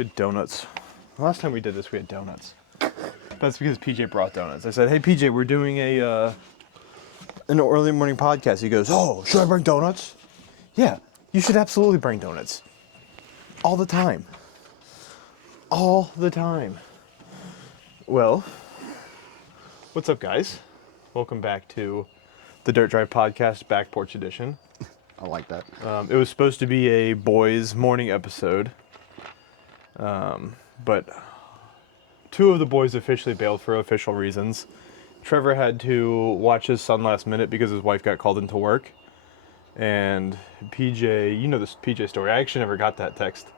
We had donuts. The last time we did this, we had donuts. That's because PJ brought donuts. I said, hey, PJ, we're doing an early morning podcast. He goes, oh, should I bring donuts? Yeah, you should absolutely bring donuts. All the time. All the time. Well, what's up, guys? Welcome back to the Dirt Drive Podcast Back Porch Edition. I like that. It was supposed to be a boys' morning episode, but two of the boys officially bailed for official reasons. Trevor had to watch his son last minute because his wife got called into work. And PJ, you know this PJ story. I actually never got that text.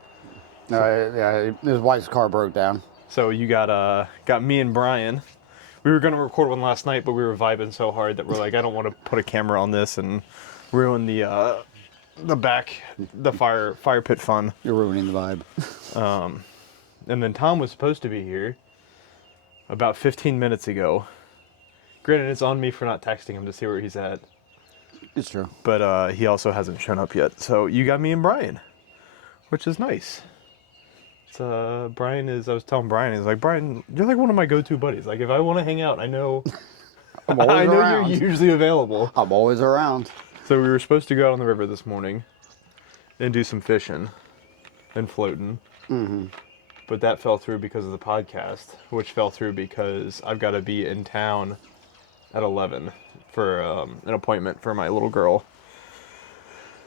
Yeah, his wife's car broke down. So you got me and Brian. We were going to record one last night, but we were vibing so hard that we're like, I don't want to put a camera on this and ruin the fire pit fun. You're ruining the vibe. And then Tom was supposed to be here about 15 minutes ago. Granted, it's on me for not texting him to see where he's at. It's true. But he also hasn't shown up yet. So you got me and Brian, which is nice. I was telling Brian, he's like, Brian, you're like one of my go-to buddies. Like, if I want to hang out, I know around. You're usually available. I'm always around. So we were supposed to go out on the river this morning and do some fishing and floating. Mm-hmm. But that fell through because of the podcast, which fell through because I've got to be in town at 11 for an appointment for my little girl.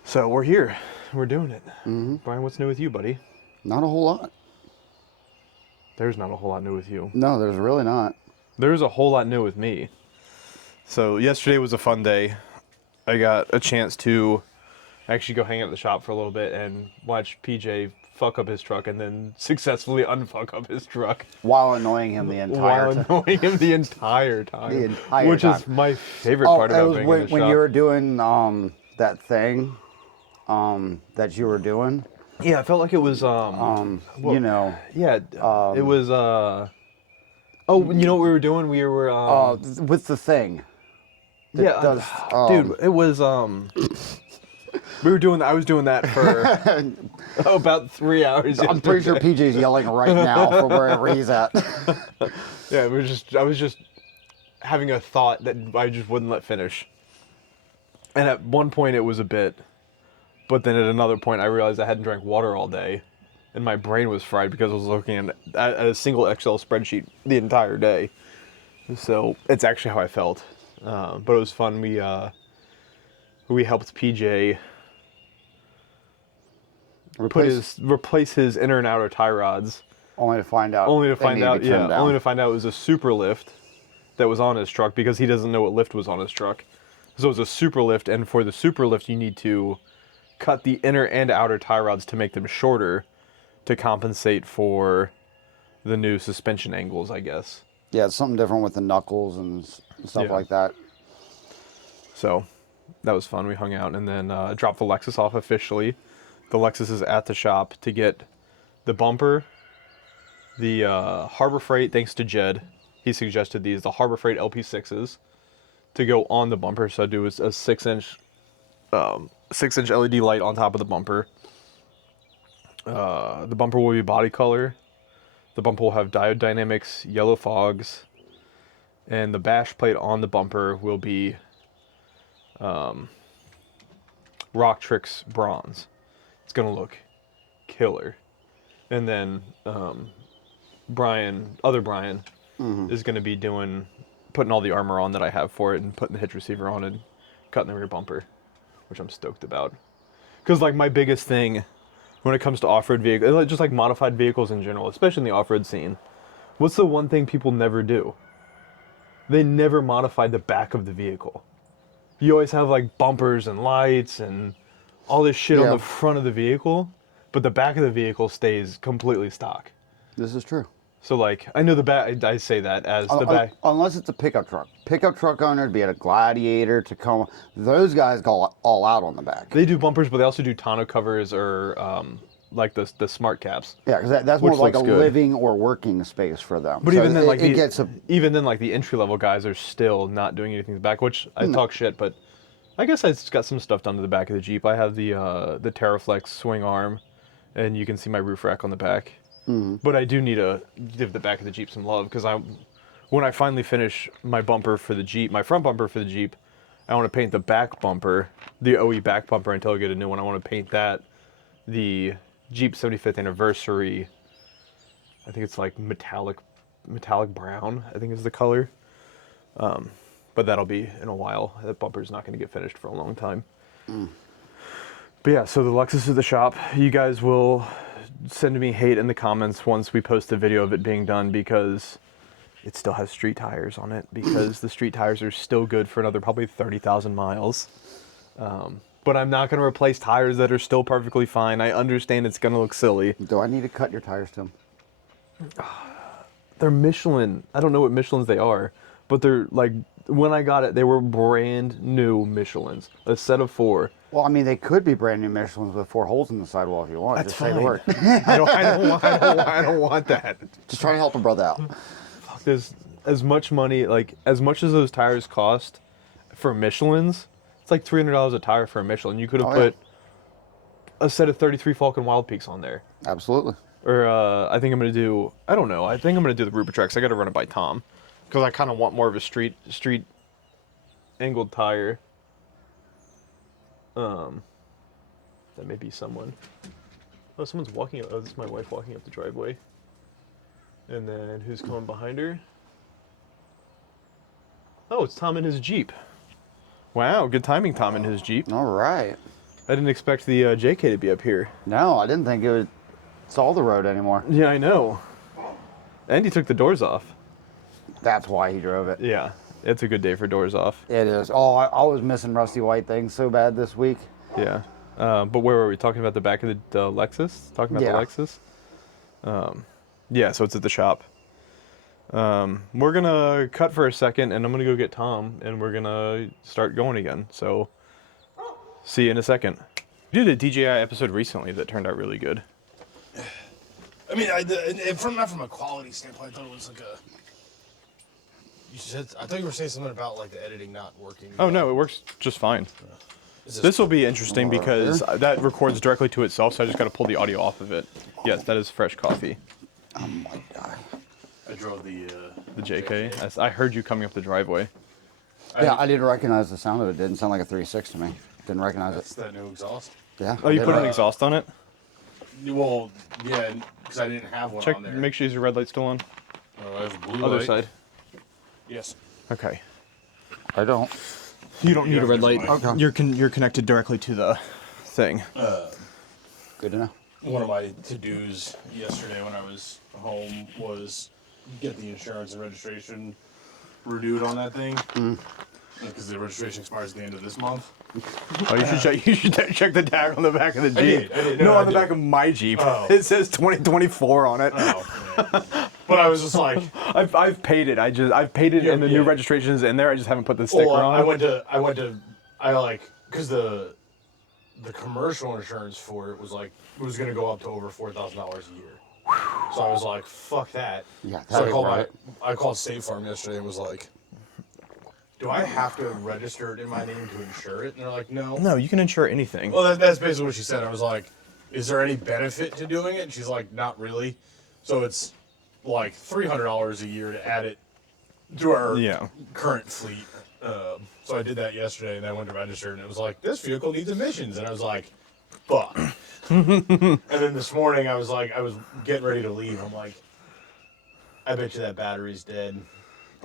So we're here. We're doing it. Mm-hmm. Brian, what's new with you, buddy? Not a whole lot. There's not a whole lot new with you. No, there's really not. There's a whole lot new with me. So yesterday was a fun day. I got a chance to actually go hang out at the shop for a little bit and watch PJ fuck up his truck and then successfully unfuck up his truck. While annoying him the entire time. Which time. is my favorite part about being in the shop. When you were doing that thing that you were doing. Yeah, I felt like it was, you know. Yeah, it was, oh, you know what we were doing? We were, with the thing. Yeah, dude, it was, I was doing that for about 3 hours. I'm pretty sure PJ's yelling right now from wherever he's at. Yeah, I was just having a thought that I just wouldn't let finish. And at one point it was a bit, but then at another point I realized I hadn't drank water all day, and my brain was fried because I was looking at a single Excel spreadsheet the entire day. So it's actually how I felt. But it was fun. We helped PJ replace his inner and outer tie rods. Only to find out it was a super lift that was on his truck because he doesn't know what lift was on his truck. So it was a super lift, and for the super lift you need to cut the inner and outer tie rods to make them shorter to compensate for the new suspension angles, I guess. Yeah, it's something different with the knuckles and stuff like that. So that was fun. We hung out and then dropped the Lexus off officially. The Lexus is at the shop to get the bumper, the Harbor Freight, thanks to Jed. He suggested these, the Harbor Freight LP6s, to go on the bumper. So I do a 6-inch LED light on top of the bumper. The bumper will be body color. The bumper will have diode dynamics, yellow fogs, and the bash plate on the bumper will be Rocktrix bronze. It's gonna look killer. And then Brian is gonna be putting all the armor on that I have for it and putting the hitch receiver on and cutting the rear bumper, which I'm stoked about. Because like my biggest thing when it comes to off-road vehicles, just like modified vehicles in general, especially in the off-road scene, what's the one thing people never do? They never modify the back of the vehicle. You always have like bumpers and lights and all this shit on the front of the vehicle, but the back of the vehicle stays completely stock. This is true. So like, I know the back, I say that as the back. Unless it's a pickup truck. Pickup truck owner, be it a Gladiator, Tacoma, those guys go all out on the back. They do bumpers, but they also do tonneau covers or like the smart caps. Yeah, because that's more like a living or working space for them. But so even then, like the entry level guys are still not doing anything to the back, which I talk shit, but I guess I just got some stuff done to the back of the Jeep. I have the Terraflex swing arm, and you can see my roof rack on the back. But I do need to give the back of the Jeep some love because when I finally finish my bumper for the Jeep, my front bumper for the Jeep, I want to paint the back bumper, the OE back bumper until I get a new one. I want to paint that the Jeep 75th anniversary. I think it's like metallic brown, I think is the color. But that'll be in a while. That bumper's not going to get finished for a long time. But yeah, so the Lexus is the shop. You guys will send me hate in the comments once we post the video of it being done because it still has street tires on it because the street tires are still good for another probably 30,000 miles. But I'm not going to replace tires that are still perfectly fine. I understand it's going to look silly. Do I need to cut your tires, Tim? They're Michelin. I don't know what Michelins they are, but they're like, when I got it, they were brand new Michelins. A set of 4. Well, I mean, they could be brand new Michelins with 4 holes in the sidewall if you want. That's just say the fine. word. I don't want that. Just try to help a brother out. There's as much money, like as much as those tires cost for Michelins, it's like $300 a tire for a Michelin. You could have put a set of 33 Falcon Wild Peaks on there. Absolutely. Or I think I'm going to do, I don't know, I think I'm going to do the Rubitrex. I got to run it by Tom because I kind of want more of a street angled tire. That may be someone. Oh, someone's walking up. Oh, this is my wife walking up the driveway. And then who's coming behind her? Oh, it's Tom in his Jeep. Wow, good timing, Tom in his Jeep. All right. I didn't expect the JK to be up here. No, I didn't think it would saw the road anymore. Yeah, I know. And he took the doors off. That's why he drove it. Yeah, it's a good day for doors off. It is. Oh, I was missing rusty white things so bad this week. Yeah. But where were we? Talking about the back of the Lexus? Talking about the Lexus? Yeah, so it's at the shop. We're going to cut for a second, and I'm going to go get Tom, and we're going to start going again. So, see you in a second. We did a DJI episode recently that turned out really good. I mean, not from a quality standpoint, I thought it was like a... I thought you were saying something about like the editing not working. Oh, no, it works just fine. This will be interesting because that records directly to itself, so I just got to pull the audio off of it. Yes, that is fresh coffee. Oh my god. I drove the JK. I heard you coming up the driveway. Yeah, I didn't recognize the sound of it. Didn't sound like a 3.6 to me. Didn't recognize That's it. that new exhaust. Yeah. Oh, you put an exhaust on it? Well, yeah, because I didn't have one Check. on there. Make sure your red light's still on. I have a blue Other light. side. Yes. Okay. I don't. You don't need a red light. Okay. You're connected directly to the thing. Good to know. One of my to-dos yesterday when I was home was get the insurance and registration renewed on that thing. Because the registration expires at the end of this month. Oh, you should check. You should check the tag on the back of the Jeep. I did. No, I on the did. back of my Jeep. Oh. It says 2024 on it. Oh, yeah. But I was just like, I've paid it. I've paid it, and the new registration's in there. I just haven't put the sticker on. Because the commercial insurance for it was like, it was going to go up to over $4,000 a year. So I was like, fuck that. Yeah, So that is I called State Farm yesterday and was like, do I have to register it in my name to insure it? And they're like, no. No, you can insure anything. Well, that's basically what she said. I was like, is there any benefit to doing it? And she's like, not really. So it's like $300 a year to add it to our current fleet. So I did that yesterday, and I went to register, and it was like, this vehicle needs emissions. And I was like, fuck. And then this morning, I was getting ready to leave. I'm like, I bet you that battery's dead.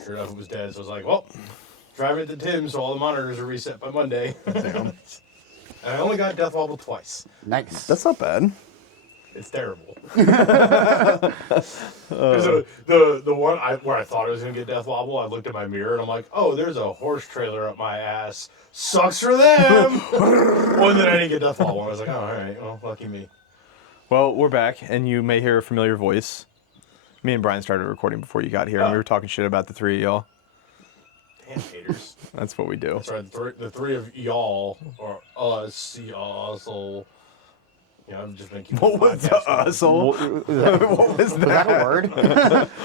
Sure enough, it was dead. So I was like, well, driving it to Tim's, so all the monitors are reset by Monday. And I only got death wobble twice. Nice. That's not bad. It's terrible. The one where I thought I was gonna get death wobble, I looked at my mirror and I'm like, oh, there's a horse trailer up my ass. Sucks for them. Well, and then I didn't get death wobble. I was like, oh, all right, well, lucky me. Well, we're back, and you may hear a familiar voice. Me and Brian started recording before you got here, and we were talking shit about the three of y'all. Damn haters. That's what we do. That's right. The three of y'all, or us, y'all, so. Yeah, I've just been keeping What was the asshole? What was Was that a word?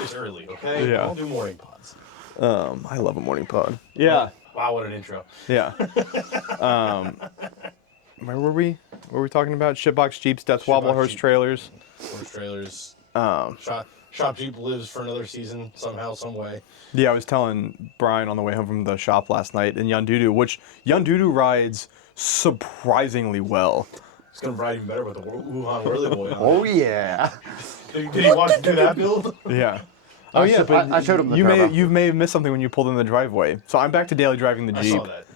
It's early, okay? Yeah. I'll do morning pods. I love a morning pod. Yeah. Wow, what an intro. Yeah. Where were we? What were we talking about? Shitbox Jeeps, Death Wobble, Shitbox horse Jeep. trailers. Horse trailers. Shop Jeep lives for another season somehow, some way. Yeah, I was telling Brian on the way home from the shop last night in Yandudu, which Yandudu rides surprisingly well. It's going to ride even better with the Wuhan Whirly Boy on Oh it. yeah. Did he watch him do that build? Yeah. Oh yeah, but I showed him the you turbo. may have missed something when you pulled in the driveway. So I'm back to daily driving the I Jeep, saw that.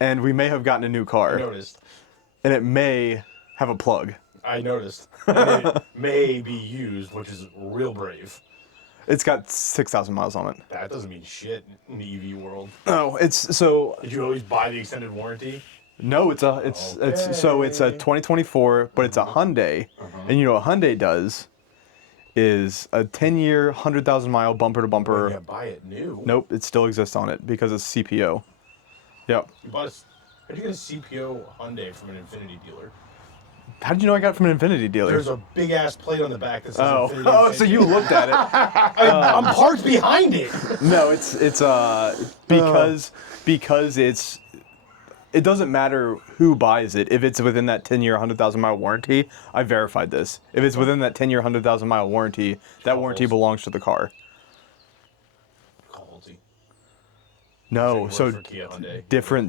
and we may have gotten a new I car, noticed. and it may have a plug. I noticed. And it may be used, which is real brave. It's got 6,000 miles on it. That doesn't mean shit in the EV world. Oh, it's so Did you always buy the extended warranty? no, it's a 2024, but it's a Hyundai, and you know what Hyundai does is a 10-year, 100,000-mile bumper-to-bumper. Yeah, buy it new. Nope, it still exists on it because it's CPO. Yep. You bought how'd you get a CPO Hyundai from an Infinity dealer? How did you know I got it from an Infinity dealer? There's a big ass plate on the back that says Infinity. Oh, so Infinity. you looked at it. I'm parked behind it. No, it's because it doesn't matter who buys it. If it's within that 10-year, 100,000-mile warranty, I verified this. If it's within that 10-year, 100,000-mile warranty, that warranty belongs to the car. Quality. No, Works so for Kia Hyundai.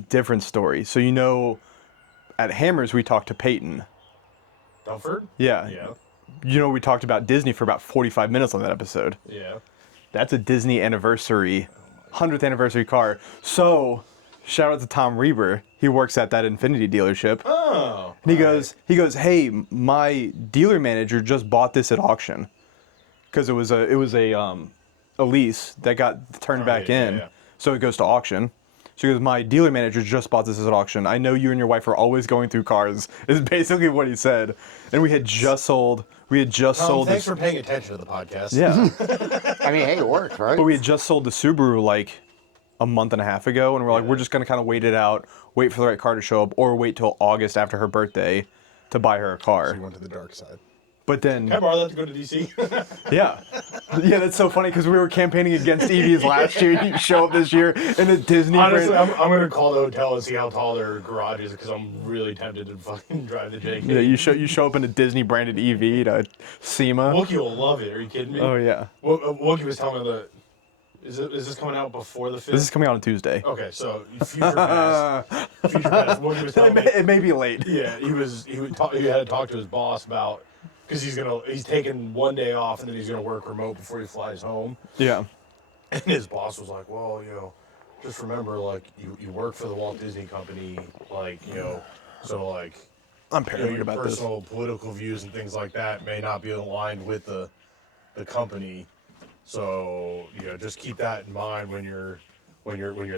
different story. So you know, at Hammers we talked to Peyton. Dunford? Yeah. Yeah. You know, we talked about Disney for about 45 minutes on that episode. Yeah. That's a Disney anniversary, 100th anniversary car. So, shout out to Tom Reber. He works at that Infinity dealership. Oh. And he goes, hey, my dealer manager just bought this at auction because it was a lease that got turned back in. Yeah. So it goes to auction. So he goes, my dealer manager just bought this at auction. I know you and your wife are always going through cars. Is basically what he said. And we had just sold. Tom, thanks for paying attention to the podcast. Yeah. I mean, hey, it works, right? But we had just sold the Subaru like a month and a half ago, and we're like, we're just gonna kind of wait it out, wait for the right car to show up, or wait till August after her birthday to buy her a car. You went to the dark side. But then, Can I borrow that to go to DC? yeah, that's so funny because we were campaigning against EVs last year. You show up this year in a Disney. Honestly, I'm going to call the hotel and see how tall their garage is because I'm really tempted to fucking drive the JK. Yeah, you show up in a Disney branded EV to SEMA. Wookie will love it. Are you kidding me? Oh yeah, Wookie was telling me that. Is this coming out before the 5th? this is coming out on Tuesday. Okay, so future past. Wookie was telling me. It may be late. Yeah, he had to talk to his boss about because he's taking one day off and then he's gonna work remote before he flies home. Yeah. And his boss was like, well, just remember, like, you work for the Walt Disney Company, like, so, like, I'm paranoid your about this. personal political views and things like that may not be aligned with the company. So, just keep that in mind when you're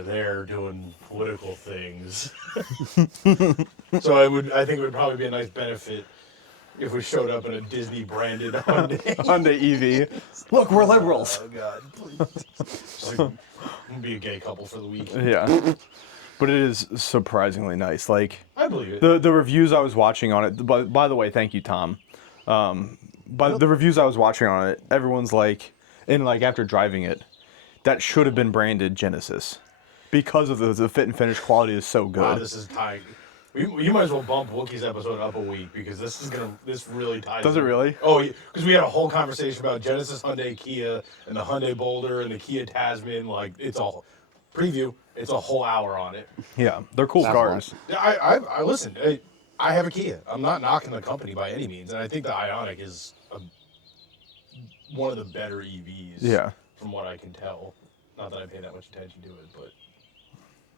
there doing political things. So I think it would probably be a nice benefit if we showed up in a Disney branded Hyundai. Hyundai EV. Look, we're liberals. Oh God, please. Just like, be a gay couple for the week. Yeah. But it is surprisingly nice. Like, I believe it. the reviews I was watching on it. By the way, thank you, Tom. But the reviews I was watching on it, everyone's like, after driving it, that should have been branded Genesis, because of the fit and finish quality is so good. Wow, this is tight. You might as well bump Wookie's episode up a week because this really ties. Does it really? Oh, because we had a whole conversation about Genesis, Hyundai, Kia, and the Hyundai Boulder and the Kia Tasman. Like, it's all preview. It's a whole hour on it. Yeah, they're cool cars. I listen. I have a Kia. I'm not knocking the company by any means, and I think the Ioniq is one of the better EVs. Yeah. From what I can tell. Not that I pay that much attention to it, but.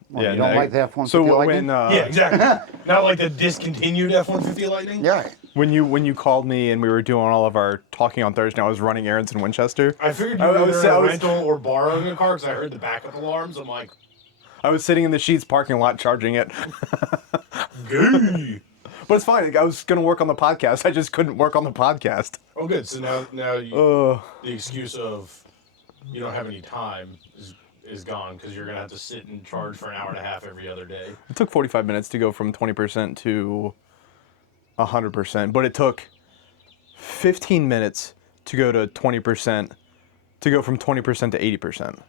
Well, Yeah, you don't no, like the F-150 So Lightning? when Yeah, exactly. Not like the discontinued F-150 Lightning. Yeah. when you called me and we were doing all of our talking on Thursday, I was running errands in Winchester. I figured you were either rental or borrowing a car because I heard the backup alarms. I'm like, I was sitting in the Sheetz parking lot charging it. gay. But it's fine. I was going to work on the podcast. I just couldn't work on the podcast. Oh, good. So now the excuse of you don't have any time is gone because you're gonna have to sit and charge for an hour and a half every other day. It took 45 minutes to go from 20% to 100%, but it took 15 minutes to go to 20%, to go from 20% to 80%.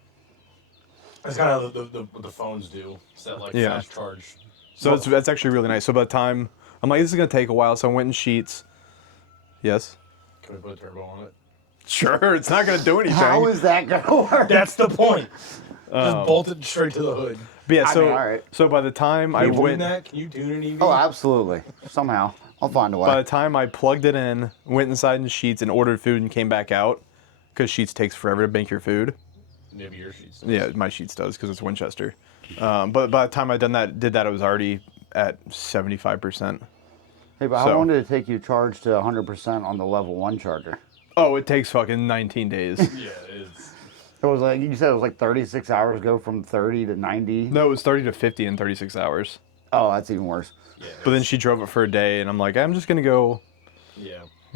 That's kind of what the phones do. It's that like Yeah. fast charge. So that's actually really nice. So by the time, I'm like, this is going to take a while, so I went in Sheetz. Yes? Can we put a turbo on it? Sure, it's not gonna do anything. How is that gonna work? That's the point. Just bolt it straight to the hood. But yeah, so mean, all right. so by the time I Can you went, tune that? Can you tune an EV? Oh, absolutely. Somehow. I'll find a way. by the time I plugged it in, went inside in Sheets and ordered food and came back out, because Sheets takes forever to make your food. Maybe your Sheets. Yeah, my Sheets does because it's Winchester. But by the time I did that, it was already at 75%. Hey, but how long did it take you to charge to 100% on the level 1 charger? Oh, it takes fucking 19 days. Yeah, it's. It was like, you said it was like 36 hours go from 30 to 90? No, it was 30 to 50 in 36 hours. Oh, that's even worse. Yeah, But then she drove it for a day, and I'm like, I'm just gonna go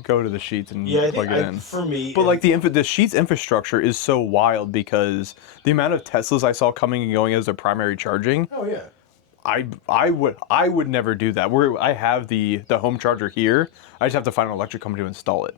to the Sheets and plug it in. For me, But like the Sheets infrastructure is so wild because the amount of Teslas I saw coming and going as their primary charging. Oh yeah. I would never do that. I have the home charger here. I just have to find an electric company to install it.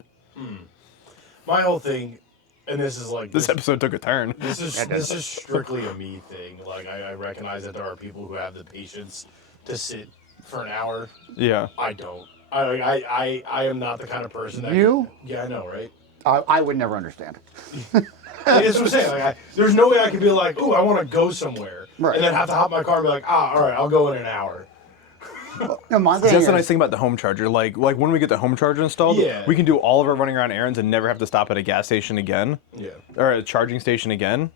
My whole thing, and this is like This episode took a turn. This is strictly a me thing. Like I recognize that there are people who have the patience to sit for an hour. Yeah. I don't. I am not the kind of person that You? Yeah, I know, right? I would never understand. That's what I'm saying. Like, there's no way I could be like, ooh, I want to go somewhere, Right. and then have to hop in my car and be like, all right, I'll go in an hour. No, my thing That's the is, nice thing about the home charger. Like when we get the home charger installed, Yeah. we can do all of our running around errands and never have to stop at a gas station again. Yeah. Or a charging station again.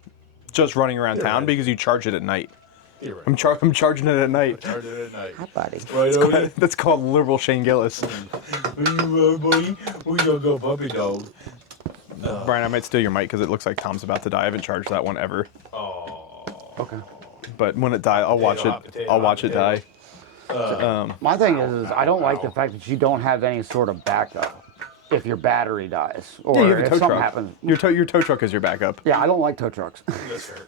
Just running around town right. because you charge it at night. You're right. I'm charging it at night. Charge it at night. Hi, buddy. Right, Odie? That's called liberal Shane Gillis. Buddy, we gonna go puppy dog. Brian, I might steal your mic because it looks like Tom's about to die. I haven't charged that one ever. Oh. Okay. But when it dies, I'll watch it. Potato, I'll watch it die. My thing is I don't like the fact that you don't have any sort of backup if your battery dies or Yeah, you have a if tow something truck. happens. Your tow truck is your backup. Yeah, I don't like tow trucks. That's fair.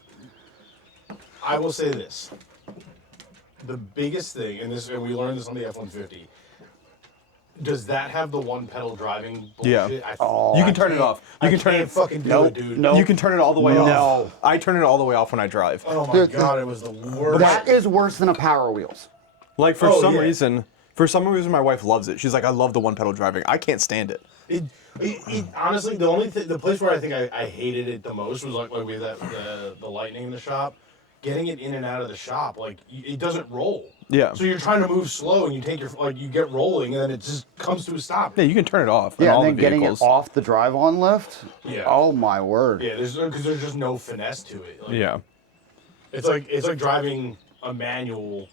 I will say this: the biggest thing, and we learned this on the F-150. Does that have the one pedal driving bullshit? Yeah. Oh, You can turn it off. You can turn it. Fucking do Nope, it, dude. nope. You can turn it all the way off. No. I turn it all the way off when I drive. Oh my Dude, god, it was the worst. That is worse than a Power Wheels. Like for Oh, some yeah. reason, my wife loves it. She's like, I love the one pedal driving. I can't stand it. It honestly, the place where I think I hated it the most was like we had the Lightning in the shop. Getting it in and out of the shop, like it doesn't roll. Yeah. So you're trying to move slow, and you take you get rolling, and then it just comes to a stop. Yeah, you can turn it off. on Yeah, all and then the getting it vehicles. off the drive-on lift. Yeah. Oh my word. Yeah, because there's just no finesse to it. Like, Yeah. It's like driving a manual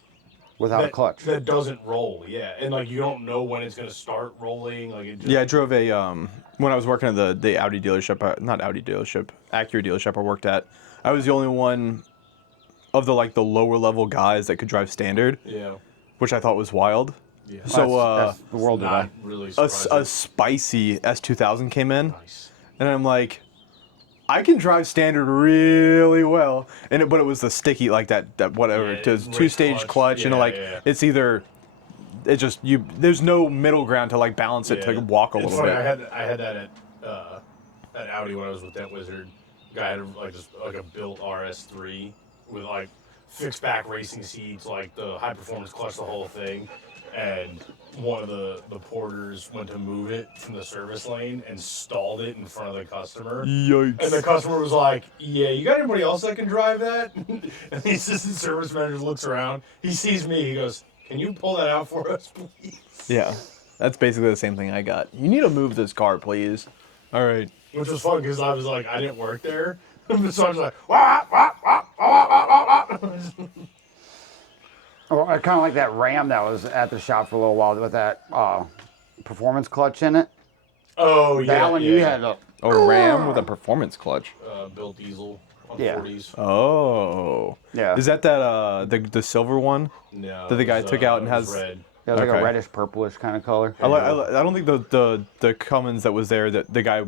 Without a clutch. that doesn't roll. Yeah, and like you don't know when it's gonna start rolling. Like it just, Yeah, I drove a when I was working at the Audi dealership, not Audi dealership, Acura dealership I worked at. I was the only one of the lower level guys that could drive standard, Yeah. which I thought was wild. Yeah. So that's the world of Not that. really a surprising. spicy S2000 came in, Nice. and I'm like, I can drive standard really well, but it was the sticky that whatever Yeah, to two-stage clutch, and yeah. it's either it just there's no middle ground to balance it to walk a It's little funny, bit. I had that at Audi when I was with Dent Wizard. Guy had a built RS3 with fixed back racing seats, the high performance clutch, the whole thing. And one of the porters went to move it from the service lane and stalled it in front of the customer. Yikes! And the customer was like, "Yeah, you got anybody else that can drive that?" And the assistant service manager looks around. He sees me. He goes, "Can you pull that out for us, please?" Yeah, that's basically the same thing I got. You need to move this car, please. All right. Which was fun because I was like, I didn't work there. So I was like, wah, wah, wah, wah, wah, wah, wah. Or I kind of like that Ram that was at the shop for a little while with that performance clutch in it. Oh, yeah. That one yeah, you yeah. had a... A Ram with a performance clutch. Built diesel on Yeah. 40s. Oh. Yeah. Is that the silver one? No. That the guy it was, took out and it was has- red. It was like Okay. a reddish purplish kind of color. I don't think the Cummins that was there that the guy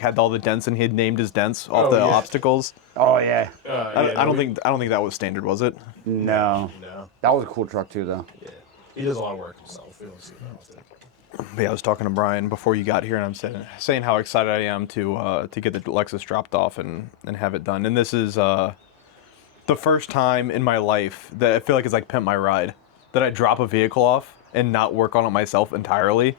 had all the dents and he had named his dents off Oh, the yeah. obstacles. Oh yeah. I don't think that was standard, was it? No. No. That was a cool truck too, though. Yeah. He does a lot of work himself. We don't see that often. But yeah, I was talking to Brian before you got here, and I'm saying how excited I am to get the Lexus dropped off and have it done. And this is the first time in my life that I feel like it's like Pimp My Ride, that I drop a vehicle off and not work on it myself entirely.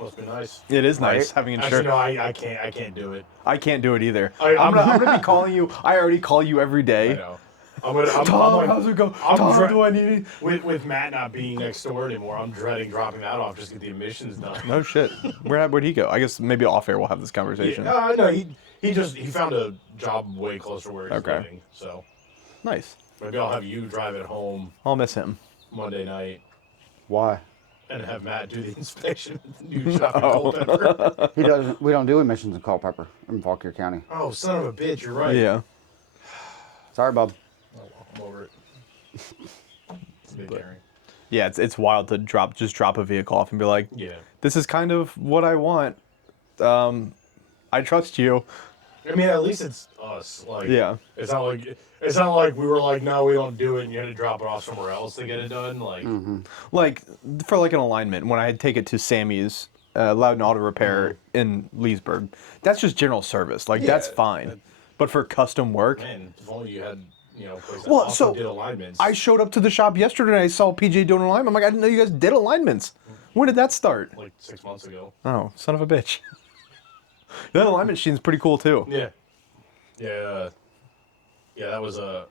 Must be nice. It is nice Right? having insurance. Actually, no, I can't do it. I can't do it either. I'm I'm gonna be calling you. I already call you every I day. know. I'm Tom, like, how's it go? I'm Tom, do I need it? with Matt not being next door anymore, I'm dreading dropping that off just to get the emissions done. No shit. Where'd he go? I guess maybe off air we'll have this conversation. Yeah, no, he found a job way closer to where he's Okay. living. So Nice. maybe I'll have you drive it home I'll miss him. Monday night Why? and have Matt do the inspection at the new shop in Culpeper. He doesn't. We don't do emissions in Culpeper in Fauquier County. Oh, son of a bitch! You're right. Yeah. Sorry, bub. Oh, well, I'm over it. It's a big carry. Yeah, it's wild to just drop a vehicle off and be like, Yeah. this is kind of what I want. I trust you. I mean, at least it's us. Like, Yeah. It's not like we were like, no, we don't do it, and you had to drop it off somewhere else to get it done. Like, Like for like an alignment, when I take it to Sammy's Loudon Auto Repair in Leesburg, that's just general service. Like that's Yeah. fine. But for custom work, man, if only you had, a place that well, also so did alignments. I showed up to the shop yesterday and I saw PJ doing an alignment. I'm like, I didn't know you guys did alignments. When did that start? like 6 months ago. Oh, son of a bitch. That alignment machine's pretty cool too. Yeah. Yeah. Yeah, that was at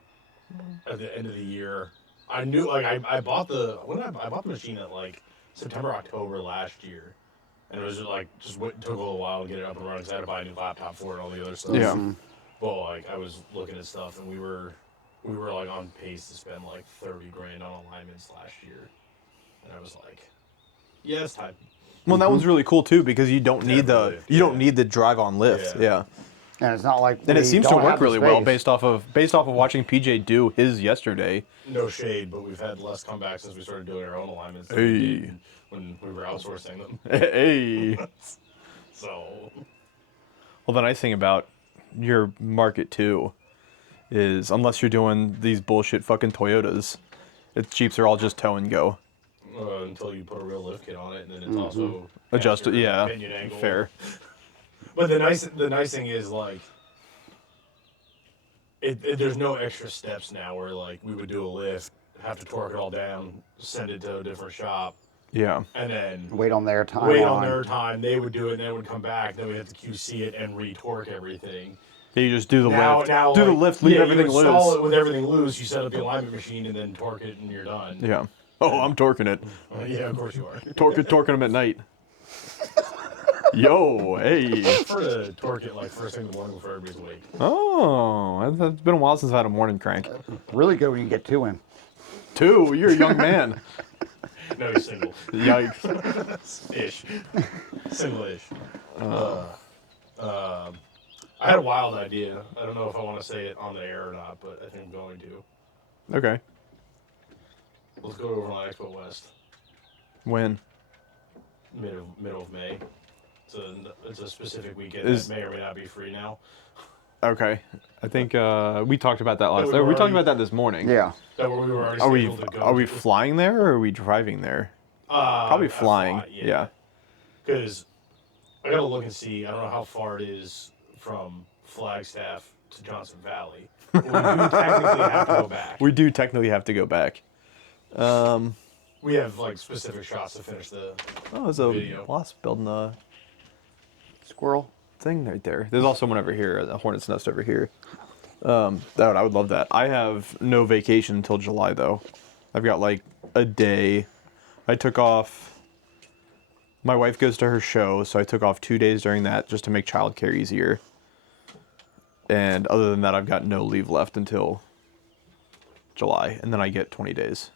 the end of the year. I knew, like, I bought the machine at like September, October last year, and it was just took a little while to get it up and running because I had to buy a new laptop for it and all the other stuff. Yeah. But like I was looking at stuff and we were like on pace to spend like 30 grand on alignments last year, and I was like, yeah, it's time. Well, that one's really cool too because you don't need the lift, you don't need the drive on lift. Yeah. Yeah. And it's not like. And it we seems to don't work have the really well space. based off of watching PJ do his yesterday. No shade, but we've had less comeback since we started doing our own alignments than Hey. we did when we were outsourcing them. Hey. So Well, the nice thing about your market too is unless you're doing these bullshit fucking Toyotas, Jeeps are all just tow and go. until you put a real lift kit on it, and then it's also Adjusted, faster yeah. pinion angle. Fair. But the nice thing is like, there's no extra steps now where like we would do a lift, have to torque it all down, send it to a different shop, Yeah. and then Wait on their time. wait on their time. They would do it, and then it would come back. Then we have to QC it and re-torque everything. Yeah, you just do the lift. Now, Do the like, lift, leave yeah, everything you install loose. it with everything loose. You set up the alignment machine and then torque it, and you're done. Yeah. Oh, I'm torquing it. Yeah, of course you are. Torquing them at night. Yo, hey. I prefer to torque it like first thing in the morning before everybody's awake. Oh, it's been a while since I had a morning crank. Really good when you get two in. 2, you're a young man. No, he's single. Yikes. Ish. Single-ish. I had a wild idea. I don't know if I want to say it on the air or not, but I think I'm going to. Okay. Let's go to Overland Expo West, When? middle of May. It's a specific weekend Is- that may or may not be free now. Okay. I think we talked about that last we night. We talked already- about that this morning. Yeah. That we were already Are we scheduled to go. are we to. flying there or are we driving there? Probably I flying. fly, Yeah. Because I gotta look and see. I don't know how far it is from Flagstaff to Johnson Valley. But we do technically have to go back. We do technically have to go back. We have like specific shots to finish the. Oh, there's a Video. wasp building a Squirrel. thing right there. There's also one over here, a hornet's nest over here. I would love that. I have no vacation until July though. I've got like a day. I took off. My wife goes to her show, so I took off 2 days during that just to make childcare easier. And other than that, I've got no leave left until July, and then I get 20 days.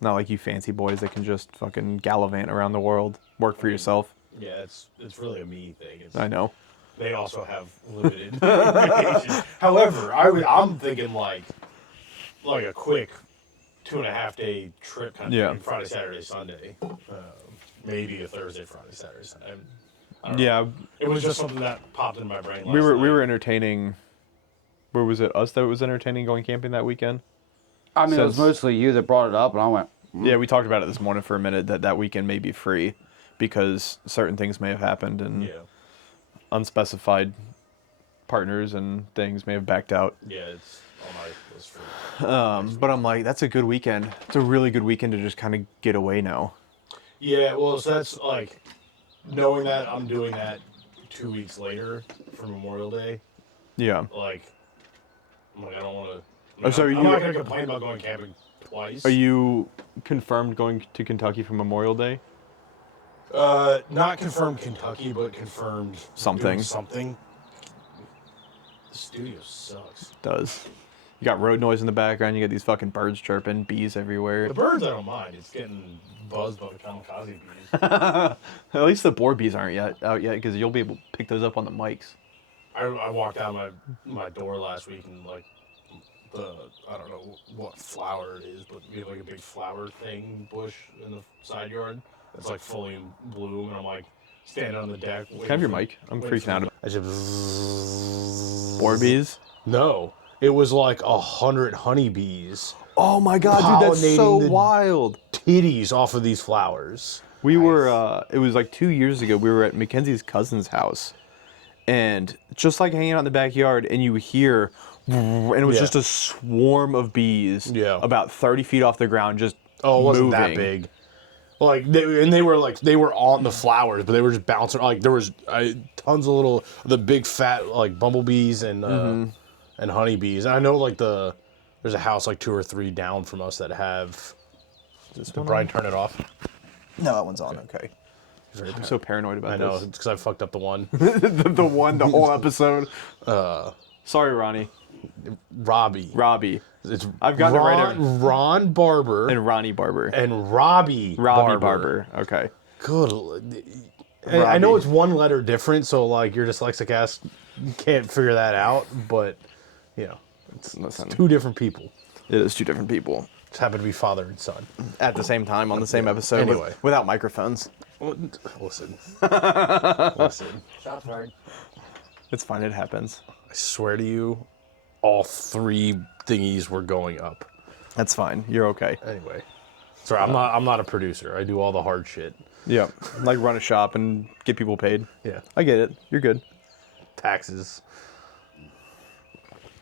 Not like you fancy boys that can just fucking gallivant around the world, work for yourself. Yeah, it's really a me thing. I know. They also have limited vacation. However, I'm thinking like a quick 2.5 day trip kind of Yeah. thing, Friday, Saturday, Sunday. Maybe a Thursday, Friday, Saturday, Sunday. I don't know. Yeah, It was just something that popped in my brain. we last were night. entertaining. Where was it? Us that was entertaining going camping that weekend. I mean, it was Says- mostly you that brought it up, and I went, Yeah, we talked about it this morning for a minute that weekend may be free because certain things may have happened and Yeah, unspecified partners and things may have backed out. yeah, it's on my list for. But I'm like, that's a good weekend. It's a really good weekend to just kind of get away now. Yeah, well, so that's like knowing that I'm doing that 2 weeks later for Memorial Day. Yeah. Like, I'm like, I don't want to. So I'm not gonna complain about going camping twice. Are you confirmed going to Kentucky for Memorial Day? Not confirmed Kentucky, but confirmed Something. Something. The studio sucks. It does. You got road noise in the background. You got these fucking birds chirping, bees everywhere. The birds, I don't mind. It's getting buzzed by the kamikaze bees. At least the boar bees aren't out yet, because you'll be able to pick those up on the mics. I walked out my door last week and like I don't know what flower it is, but we have like a big flower thing bush in the side yard that's like fully in bloom, and I'm like standing on the deck. Can I have your mic? I'm freaking out. I just Boar bees? No, it was like 100 honeybees. Oh my god, dude, that's so wild. Titties off of these flowers. We were, it was like 2 years ago, we were at Mackenzie's cousin's house. And just like hanging out in the backyard, and you hear, and it was just a swarm of bees. Yeah. About 30 feet off the ground, just Oh, it wasn't moving. that big. Like they were on the flowers, but they were just bouncing. Like there was tons of the big fat like bumblebees and honeybees. And I know like there's a house like 2 or 3 down from us that have. Did Brian turn it off? No, that one's on. Okay. I'm so paranoid about I know, this. it's because I fucked up the one. the whole episode. Sorry, Ronnie. Robbie. I've got it right there. Ron Barber. And Ronnie Barber. And Robbie Barber. Okay. Good. And I know it's one letter different, so like your dyslexic ass can't figure that out, but you know, it's 2 different people. It is 2 different people. Just happen to be father and son. At the same time, on the same episode. Anyway. Without microphones. Listen. Shots fired. It's fine, it happens. I swear to you, all 3 thingies were going up. That's fine. You're okay. Anyway. Sorry, I'm not a producer. I do all the hard shit. Yeah. Like run a shop and get people paid. Yeah. I get it. You're good. Taxes.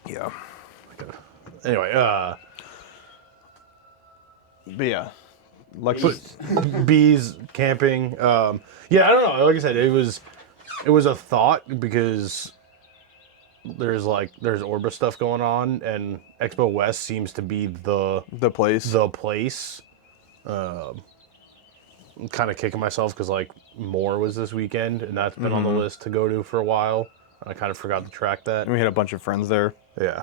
Yeah. Anyway, But yeah. Like bees, camping. Yeah, I don't know. Like I said, it was a thought because there's Orba stuff going on, and Expo West seems to be the place. I'm kind of kicking myself because like Moore was this weekend, and that's been on the list to go to for a while. I kind of forgot to track that. And we had a bunch of friends there. Yeah.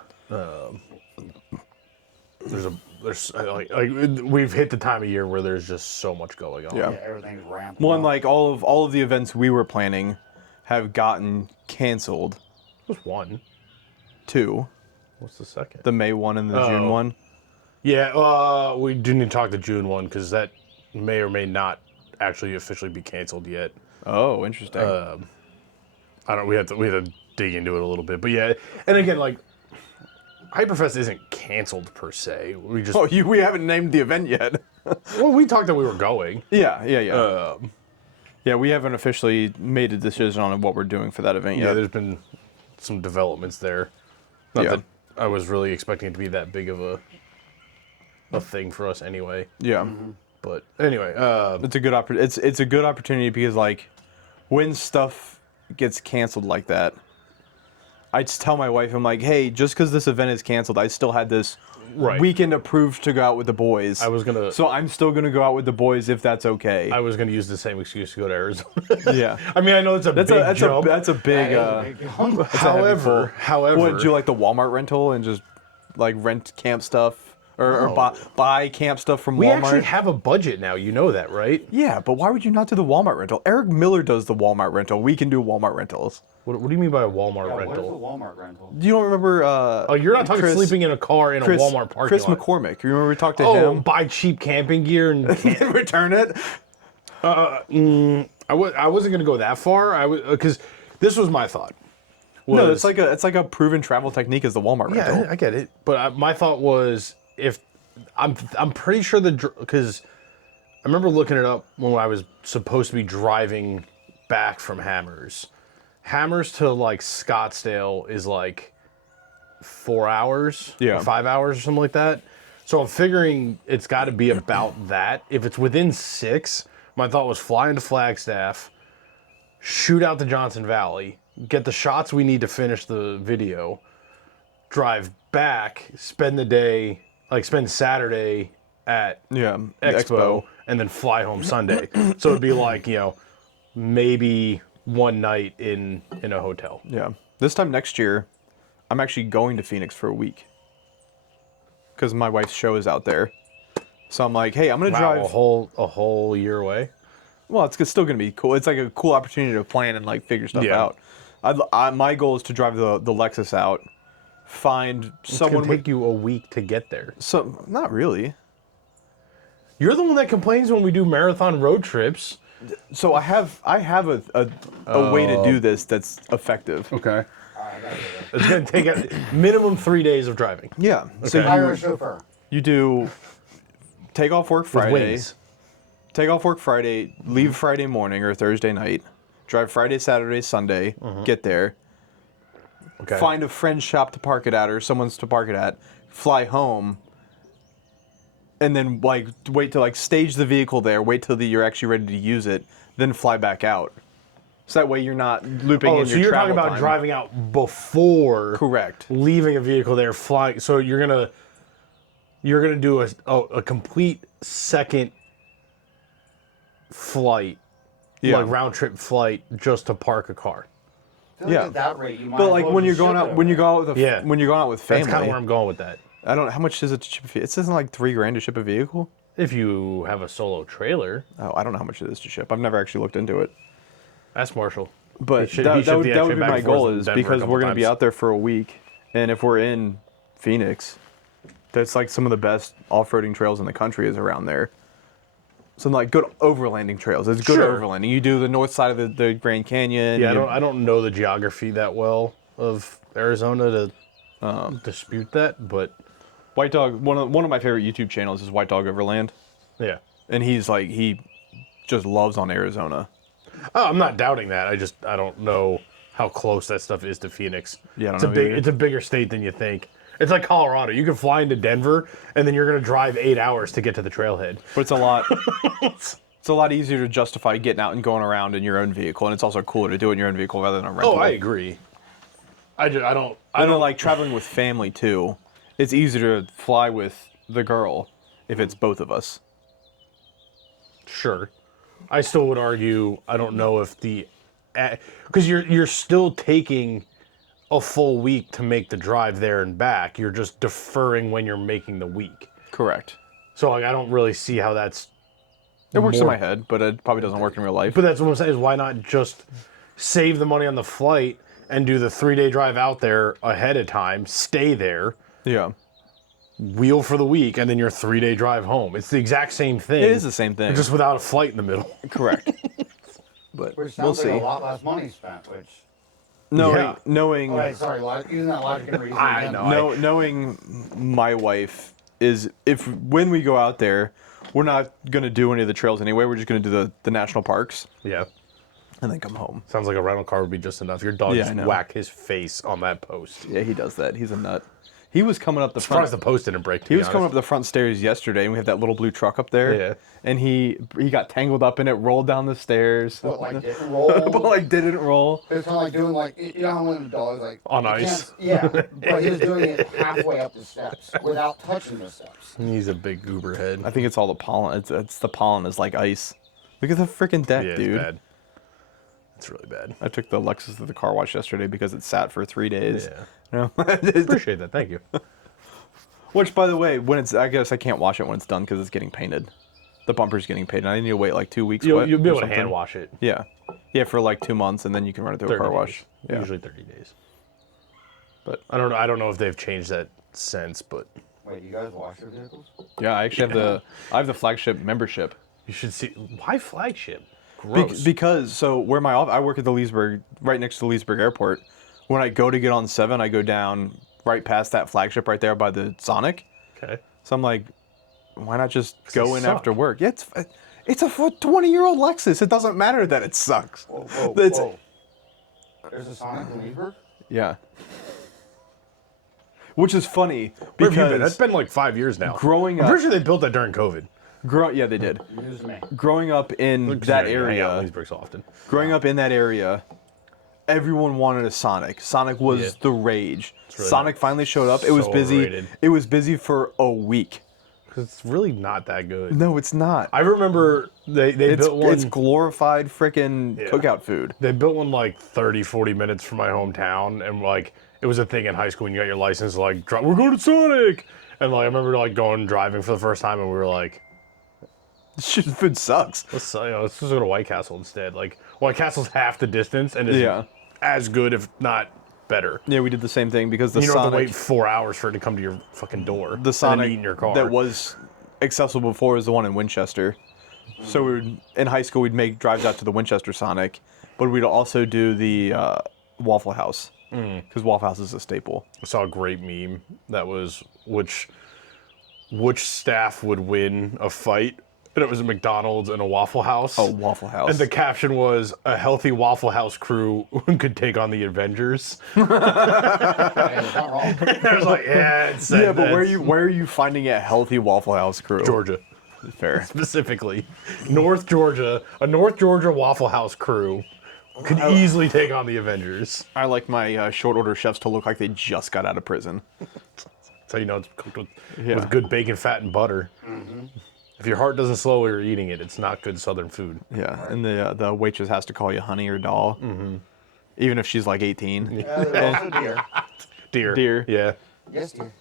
We've hit the time of year where there's just so much going on. Yeah. Everything's ramping Well, up. and like all of the events we were planning have gotten canceled. Just one. 2. What's the second? The May one and the June one. Yeah, we do need to talk the June one because that may or may not actually officially be canceled yet. Oh, interesting. We have to dig into it a little bit, but yeah. And again, like Hyperfest isn't canceled per se. We just we haven't named the event yet. well, we talked that we were going. Yeah. Yeah, we haven't officially made a decision on what we're doing for that event yet. Yeah, there's been some developments there. Not Yeah. that I was really expecting it to be that big of a thing for us anyway. Yeah. But anyway, It's a good it's a good opportunity because like when stuff gets canceled like that, I just tell my wife, I'm like, hey, just because this event is canceled, I still had this weekend approved to go out with the boys. So I'm still gonna go out with the boys if that's okay. I was gonna use the same excuse to go to Arizona. Yeah. I mean, I know that's a big jump. That's a big. However, what, do like the Walmart rental and just like rent camp stuff or buy camp stuff from we Walmart? actually have a budget now. You know that, right? Yeah, but why would you not do the Walmart rental? Eric Miller does the Walmart rental. We can do Walmart rentals. What do you mean by a Walmart What is a rental? Walmart rental? You don't remember? Oh, you're not talking sleeping in a car in a Walmart parking Chris lot. McCormick. You remember we talked to Oh, him? buy cheap camping gear and Return it. I wasn't gonna go that far. Because this was my thought. No, it's like a proven travel technique as the Walmart rental. Yeah, I get it. But my thought was if I'm pretty sure because I remember looking it up when I was supposed to be driving back from Hammers. Hammers to like Scottsdale is like 4 hours, Yeah. or 5 hours or something like that. So I'm figuring it's got to be about that. If it's within 6, My thought was fly into Flagstaff, shoot out to Johnson Valley, get the shots we need to finish the video, drive back, spend the day, like spend Saturday at Expo, and then fly home Sunday. So it'd be like, maybe one night in a hotel. Yeah. This time next year, I'm actually going to Phoenix for a week. Because my wife's show is out there. So I'm like, hey, I'm going to drive... a whole year away? Well, it's still going to be cool. It's like a cool opportunity to plan and like figure stuff out. My goal is to drive the Lexus out, find someone... It's going to take you a week to get there. So, not really. You're the one that complains when we do marathon road trips. So I have a way to do this that's effective. Okay. It's going to take a minimum 3 days of driving. Yeah. Okay. So Hire a chauffeur. you do take off work With Friday. wings. Take off work Friday, leave Friday morning or Thursday night, drive Friday, Saturday, Sunday, get there, Okay. find a friend's shop to park it at or someone's to park it at, fly home, and then like wait to like stage the vehicle there, wait till you're actually ready to use it, then fly back out. So that way you're not looping in your travel time. So you're talking about driving out before Correct. leaving a vehicle there, flying. So you're gonna do a complete second flight, like round trip flight, just to park a car. I feel like Yeah. at that rate, you might But as like well when you're just going ship out, it when you over. go out with when you're going out with family, That's kind of where I'm going with that. I don't know how much is it to ship a vehicle. It isn't like $3,000 to ship a vehicle. If you have a solo trailer, Oh, I don't know how much it is to ship. I've never actually looked into it. ask Marshall. But He that shipped would the be extra back my and forth goal from is Denver a because couple we're going to be times. out there for a week, and if we're in Phoenix, that's like some of the best off-roading trails in the country is around there. Some like good overlanding trails. It's good Sure. overlanding. You do the north side of the Grand Canyon. Yeah, I don't know the geography that well of Arizona to dispute that, but White Dog. One of my favorite YouTube channels is White Dog Overland, yeah. and he just loves on Arizona. Oh, I'm not doubting that. I don't know how close that stuff is to Phoenix. Yeah, I don't know either. It's a bigger state than you think. It's like Colorado. You can fly into Denver and then you're gonna drive 8 hours to get to the trailhead. But it's a lot. It's a lot easier to justify getting out and going around in your own vehicle, and it's also cooler to do it in your own vehicle rather than a rental. Oh, I agree. I don't like traveling with family too. It's easier to fly with the girl if it's both of us. Sure. I still would argue I don't know if because you're still taking a full week to make the drive there and back. You're just deferring when you're making the week. Correct. So like I don't really see how that's It works in my head, but it probably doesn't work in real life. But that's what I'm saying is why not just save the money on the flight and do the 3-day drive out there ahead of time, stay there, Yeah. wheel for the week, and then your 3-day drive home. It's the exact same thing. It is the same thing. Just without a flight in the middle. Correct. But Which we'll sounds see. like a lot less money spent, which... Knowing Oh, wait, sorry, using that logic and reason. I again. know. knowing my wife is when we go out there, we're not gonna do any of the trails anyway. We're just gonna do the national parks Yeah. and then come home. Sounds like a rental car would be just enough. Your dog Yeah, just I know. whack his face on that post. Yeah, he does that. He's a nut. He was coming up the Surprised front. the post didn't break. He was coming up the front stairs yesterday, and we have that little blue truck up there. Yeah. And he got tangled up in it, rolled down the stairs. But like didn't roll. But like didn't roll. It was kind of like doing like, you know how when the dog's like... On you ice. can't- Yeah, but he was doing it halfway up the steps without touching the steps. He's a big goober head. I think it's all the pollen. It's the pollen is like ice. Look at the freaking deck, Yeah, dude. it's bad. It's really bad. I took the Lexus to the car wash yesterday because it sat for 3 days. Yeah. You know? Appreciate that. Thank you. Which, by the way, I guess I can't wash it when it's done because it's getting painted. The bumper's getting painted. I need to wait like 2 weeks. You'll wet be or able to something. hand wash it. Yeah, yeah, for like 2 months, and then you can run it through a 30 car days. wash. Yeah. Usually 30 days. But I don't know if they've changed that since, but Wait, you guys wash your vehicles? yeah, I actually have the flagship membership. you should see why flagship. Gross. Because so where I work at the Leesburg, right next to the Leesburg Airport. When I go to get on 7, I go down right past that flagship right there by the Sonic. Okay. So I'm like, why not just go they in suck. after work? Yeah, it's a 20-year-old Lexus. It doesn't matter that it sucks. Whoa, It's- whoa. There's a Sonic in Leesburg? Yeah. Which is funny Where have you been? because That's been like 5 years now. growing I'm up, pretty sure they built that during COVID. Yeah, they did. News to me. Growing up in that area, Leesburg's often. growing up in that area, everyone wanted a Sonic. Sonic was the rage. really Sonic not finally showed up. It was so busy. overrated. It was busy for a week. Because it's really not that good. No, it's not. I remember they built one. It's glorified freaking cookout food. They built one like 30, 40 minutes from my hometown, and like it was a thing in high school when you got your license. Like, we're going to Sonic, and like I remember like going driving for the first time, and we were like, Shit, food sucks. let's just go to White Castle instead. Like White Castle's half the distance and is as good, if not better. Yeah, we did the same thing because the You don't have to Sonic, wait 4 hours for it to come to your fucking door. the Sonic and then eat in your car. that was accessible before was the one in Winchester. So we would, in high school, we'd make drives out to the Winchester Sonic, but we'd also do the Waffle House because Waffle House is a staple. I saw a great meme that was which staff would win a fight, and it was a McDonald's and a Waffle House. Oh, Waffle House. And the caption was, "A healthy Waffle House crew could take on the Avengers." Hey, it's not wrong. I was like, yeah, it's but where are you finding a healthy Waffle House crew? Georgia, Fair. specifically, North Georgia, a North Georgia Waffle House crew could easily take on the Avengers. I like my short order chefs to look like they just got out of prison. So you know it's cooked with good bacon, fat, and butter. Mm-hmm. If your heart doesn't slow while you're eating it, it's not good Southern food. Yeah, and the waitress has to call you honey or doll, even if she's like 18. There's also deer. Dear. Yeah. Yes, dear.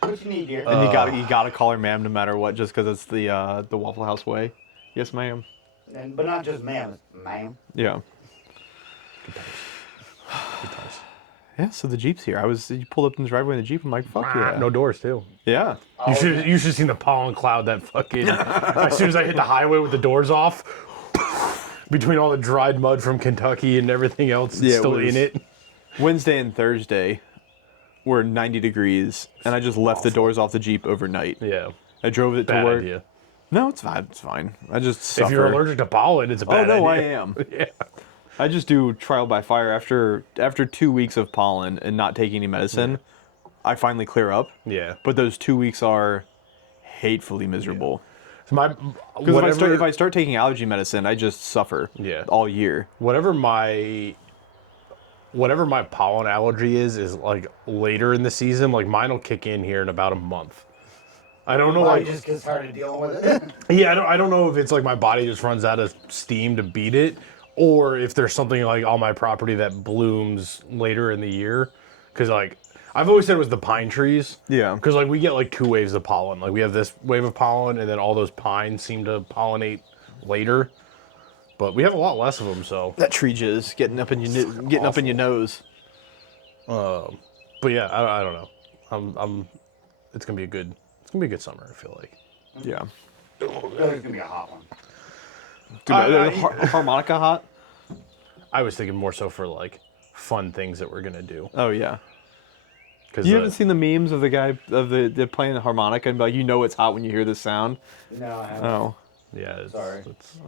What you need, dear? And you gotta call her ma'am no matter what, just because it's the Waffle House way. Yes, ma'am. But not just ma'am, ma'am. Yeah. Good times. Yeah. So the Jeep's here. You pulled up in the driveway in the Jeep. I'm like, fuck yeah. No doors too. Yeah. You should have seen the pollen cloud that fucking. As soon as I hit the highway with the doors off, between all the dried mud from Kentucky and everything else that's still in it. Wednesday and Thursday were 90 degrees, and I just left the doors off the Jeep overnight. Yeah. I drove it to Bad work. idea. No, it's fine. It's fine. I just suffer. If you're allergic to pollen, it's a bad idea. Oh no, I am. Yeah. I just do trial by fire. After 2 weeks of pollen and not taking any medicine, I finally clear up. Yeah. But those 2 weeks are hatefully miserable. So Because if I start taking allergy medicine, I just suffer. Yeah. All year. whatever my pollen allergy is like later in the season. Like mine will kick in here in about a month. I don't know. Body Like, just gets started dealing with it. yeah, I don't know if it's like my body just runs out of steam to beat it, or if there's something like on my property that blooms later in the year. Because like I've always said it was the pine trees. Yeah. Because like we get like 2 waves of pollen. Like we have this wave of pollen, and then all those pines seem to pollinate later. But we have a lot less of them, so. That tree jizz getting up in your nose. But yeah, I don't know. It's gonna be a good summer. I feel like. Yeah. It's gonna be a hot one. Dude, harmonica hot? I was thinking more so for like fun things that we're gonna do. Oh yeah. Cause You haven't seen the memes of the guy of the playing the harmonica and be like, you know it's hot when you hear this sound. No, I haven't. Oh, Yeah. Sorry.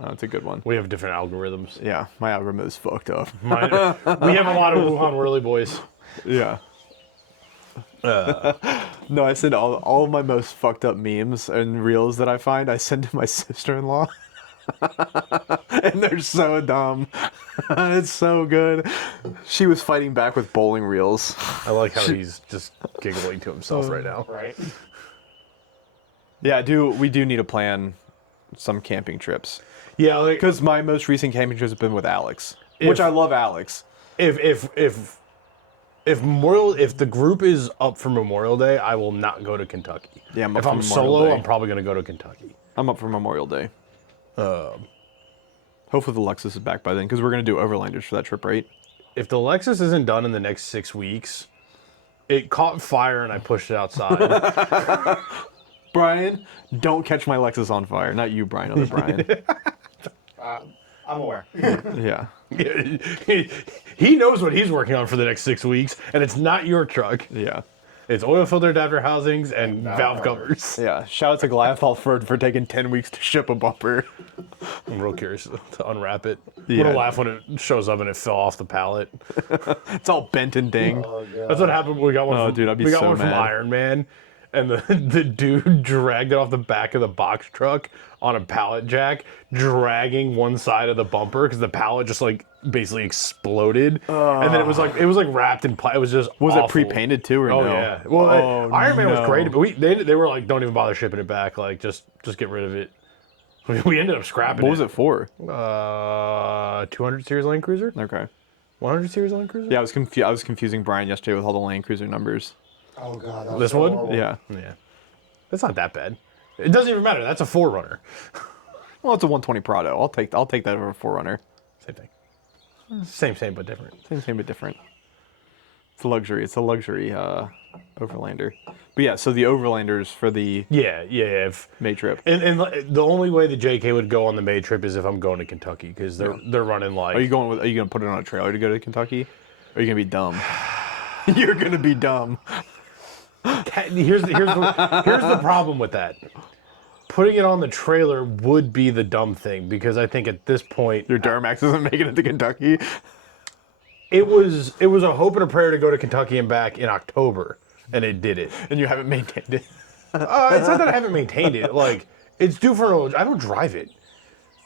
it's a good one. We have different algorithms. Yeah, my algorithm is fucked up. We have a lot of Wuhan whirly boys. Yeah. No, I send all of my most fucked up memes and reels that I find. I send to my sister-in-law, and they're so dumb. It's so good. She was fighting back with bowling reels. I like how he's just giggling to himself right now. Right. Yeah, we do need to plan some camping trips Yeah, like because my most recent camping trips have been with Alex, which I love Alex. if the group is up for Memorial Day, I will not go to Kentucky. Yeah, I'm up if for I'm Memorial solo, Day. I'm probably gonna go to Kentucky. I'm up for Memorial Day. Hopefully the Lexus is back by then because we're gonna do overlanders for that trip, right? If the Lexus isn't done in the next 6 weeks, it caught fire and I pushed it outside. Brian, don't catch my Lexus on fire. Not you, Brian. Other Brian. I'm aware. Yeah. He knows what he's working on for the next 6 weeks, and it's not your truck. Yeah. It's oil filter adapter housings and valve covers. Yeah. Shout out to Goliath for taking 10 weeks to ship a bumper. I'm real curious to unwrap it. Yeah. I'm gonna laugh when it shows up and it fell off the pallet. It's all bent and dinged. Oh, God. That's what happened when we got one. Oh, from, dude, I'd be we got so one from mad. Iron Man, and the dude dragged it off the back of the box truck on a pallet jack, dragging one side of the bumper because the pallet just like basically exploded, and then it was like wrapped in it was just Was awful. it pre-painted too, or Oh no? yeah. Well, Iron Man was great, but they were like, don't even bother shipping it back. Like just get rid of it. We ended up scrapping it. What was it for? 200 series Land Cruiser. Okay. 100 series Land Cruiser. Yeah, I was confusing Brian yesterday with all the Land Cruiser numbers. Oh god, that was This so one? horrible. Yeah. Yeah. That's not that bad. It doesn't even matter. That's a 4Runner. Well, it's a 120 Prado. I'll take that over a 4Runner. Same thing. Same but different. Same but different. It's a luxury. It's a luxury Overlander. But yeah, so the Overlanders for the Yeah. If, May trip. and the only way the JK would go on the May trip is if I'm going to Kentucky because they're running like. Are you going to put it on a trailer to go to Kentucky? Or are you gonna be dumb? You're gonna be dumb. Here's the problem with that. Putting it on the trailer would be the dumb thing because I think at this point Your Duramax isn't making it to Kentucky. it was a hope and a prayer to go to Kentucky and back in October, and it did it. And you haven't maintained it. It's not that I haven't maintained it. Like it's due for an I don't drive it.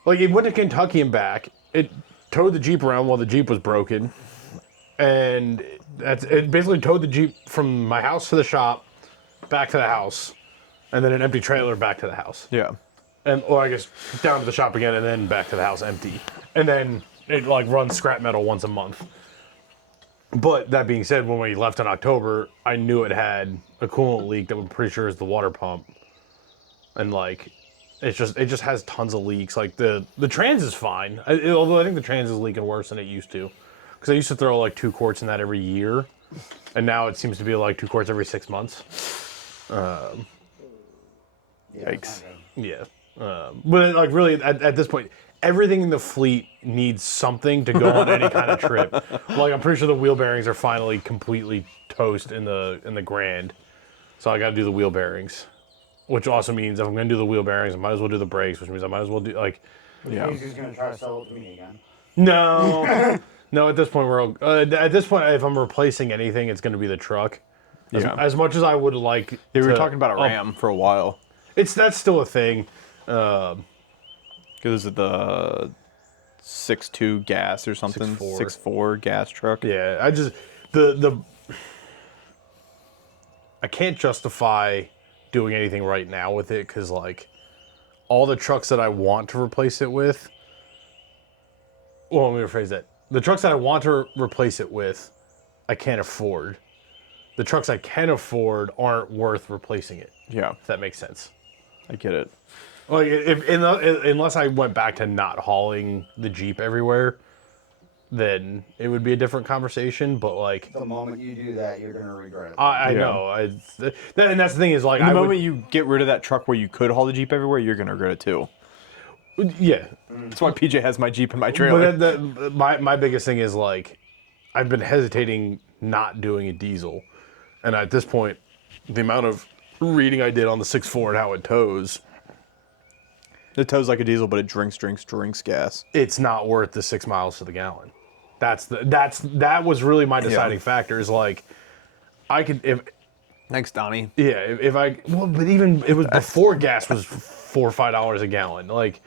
Like it went to Kentucky and back. It towed the Jeep around while the Jeep was broken, and it basically towed the Jeep from my house to the shop, back to the house, and then an empty trailer back to the house. Yeah. And or I guess down to the shop again and then back to the house empty. And then it like runs scrap metal once a month. But that being said, when we left in October, I knew it had a coolant leak that I'm pretty sure is the water pump. And like it just has tons of leaks. Like the trans is fine. Although I think the trans is leaking worse than it used to. Because I used to throw like 2 quarts in that every year. And now it seems to be like 2 quarts every 6 months. Yikes. Yeah. But like really at this point, everything in the fleet needs something to go on any kind of trip. Like I'm pretty sure the wheel bearings are finally completely toast in the Grand. So I got to do the wheel bearings, which also means if I'm going to do the wheel bearings, I might as well do the brakes, which means I might as well do like. Yeah. He's gonna try to sell it to me again. No, no. At this point, at this point, if I'm replacing anything, it's going to be the truck. As much as I would like. Yeah, we were talking about a Ram for a while. That's still a thing. Because it's the 6.2 gas or something. 6.4. 6.4 gas truck. Yeah, I just I can't justify doing anything right now with it because like all the trucks that I want to replace it with. Well, let me rephrase that. The trucks that I want to replace it with, I can't afford. The trucks I can afford aren't worth replacing it. Yeah, If that makes sense. I get it. Like unless I went back to not hauling the Jeep everywhere, then it would be a different conversation. But like, The moment you do that, you're gonna regret it. I Yeah. know, and that's the thing is like, The moment you get rid of that truck where you could haul the Jeep everywhere, you're gonna regret it too. yeah. That's why PJ has my Jeep in my trailer. But my biggest thing is like, I've been hesitating not doing a diesel, and at this point, the amount of reading I did on the 6.4 and how it tows, It tows like a diesel, but it drinks gas. it's not worth the 6 miles to the gallon. That was really my deciding factor. Is like, I could Thanks, Donnie. but even it was before gas was $4 or $5 a gallon. Like,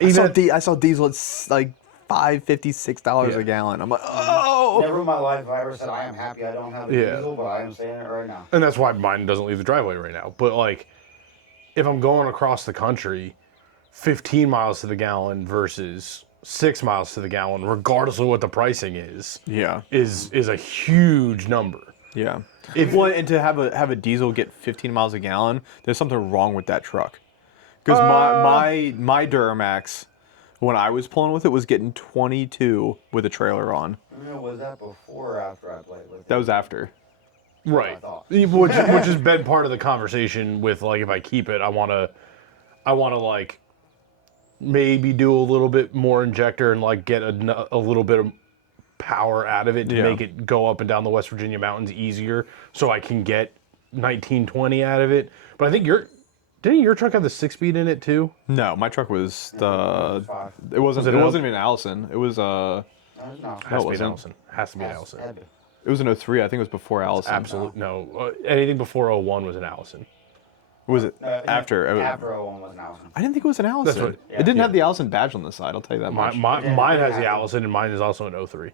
I saw diesel at like $5.50, $6 a gallon. I'm like, oh. Never in my life have I ever said I am happy I don't have a diesel, but I am saying it right now. and that's why mine doesn't leave the driveway right now. But like, if I'm going across the country, 15 miles to the gallon versus 6 miles to the gallon, regardless of what the pricing is, Yeah. is a huge number. Yeah. And to have a diesel get 15 miles a gallon, there's something wrong with that truck. Because my Duramax, when I was pulling with it, was getting 22 with a trailer on. I don't know, was that before or after I played with it? That was after. Right. thought. Which has been part of the conversation with like, if I keep it, I want to like maybe do a little bit more injector and like get a little bit of power out of it to make it go up and down the West Virginia mountains easier, so I can get 1920 out of it. But I think didn't your truck have the 6-speed in it too? No, my truck was it wasn't Was it even an Allison. It was No. Has to be an wasn't. Allison. Has to be an Allison. Had to. It was an 03. I think it was before Allison. Absolutely no. Anything before 01 was an Allison. Was it after? After 01 was an Allison. I didn't think it was an Allison. What, it didn't have the Allison badge on the side. I'll tell you that much. Mine has the Allison, and mine is also an 03.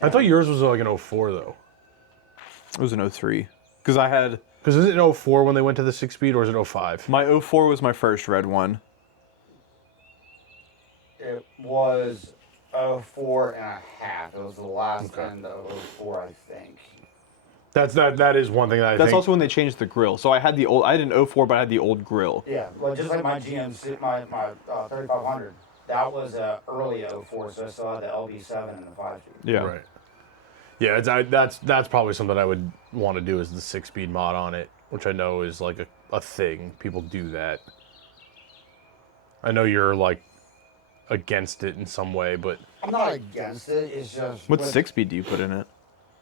I thought yours was like an 04 though. It was an 03 because I had. Because is it 04 when they went to the 6-speed, or is it 05? My 04 was my first red one. It was 04 and a half. It was the last end of 04, I think. That is one thing that I think. That's also when they changed the grill. So I had the old. I had an 04, but I had the old grill. Yeah, well, just like my GMC, my 3500, that was early 04, so I still had the LB7 and the 5-speed. Yeah. Right. Yeah, that's probably something I would want to do is the 6-speed mod on it, which I know is like a thing. People do that. I know you're like against it in some way, but I'm not against it. It's just What 6-speed do you put in it?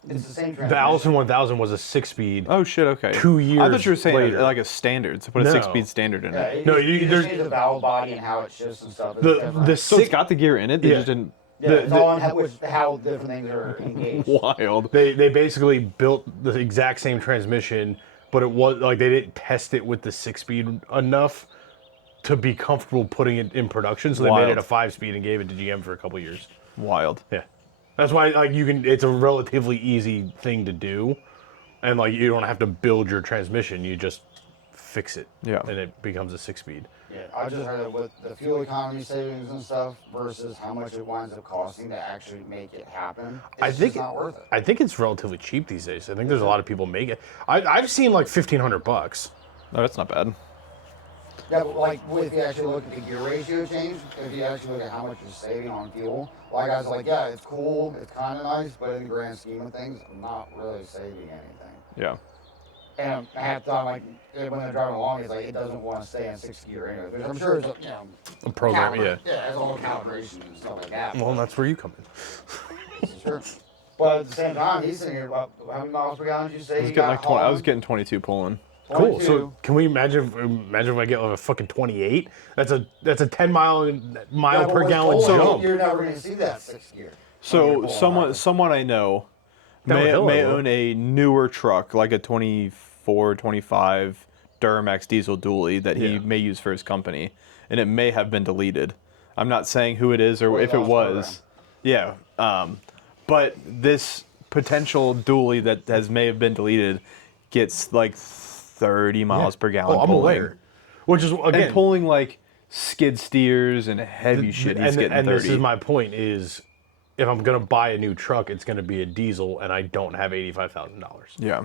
It's the same transmission. the Allison 1000 was a 6-speed. Oh shit! Okay. 2 years. I thought you were saying later. like a standard. So put a No. 6-speed standard in Yeah, it. No, you there's- just change the valve body and how it shifts and stuff. It's The different. So it's got the gear in it. They Yeah. just didn't. Yeah, it's all on how different things are engaged. Wild. They basically built the exact same transmission, but it was like they didn't test it with the 6-speed enough to be comfortable putting it in production. So they made Wild. it a 5-speed and gave it to GM for a couple years. Wild. Yeah, that's why like you can. It's a relatively easy thing to do, and like you don't have to build your transmission. You just fix it. Yeah. and it becomes a 6-speed. Yeah, I just heard that with the fuel economy savings and stuff versus how much it winds up costing to actually make it happen. It's just not worth it. I think it's relatively cheap these days. I think there's a lot of people make it. I've seen like $1,500. No, that's not bad. Yeah, but like if you actually look at the gear ratio change, if you actually look at how much you're saving on fuel, a lot of guys are like, yeah, it's cool, it's kind of nice, but in the grand scheme of things, I'm not really saving anything. Yeah. And half the time, like when they're driving along, it's like it doesn't want to stay in 6th gear anyway. Which I'm sure it's A program, yeah. Yeah, it's all calibration and stuff like that. Well, that's where you come in. This is true. But at the same time, he's sitting here. How many miles per gallon did you say? I was getting like 20. I was getting 22 pulling. Cool. So can we imagine if I get like a fucking 28? That's a 10 mile per gallon jump. You're never going to see that 6th gear. So someone I know may Downhill, own a newer truck, like a 24, 25 Duramax diesel dually that he may use for his company, and it may have been deleted. I'm not saying who it is or if it was. Yeah. But this potential dually that may have been deleted gets like 30 miles per gallon. I'm pulling. aware. Which is again And pulling like skid steers and heavy shit. He's getting 30. This is my point: is if I'm gonna buy a new truck, it's gonna be a diesel, and I don't have $85,000. Yeah.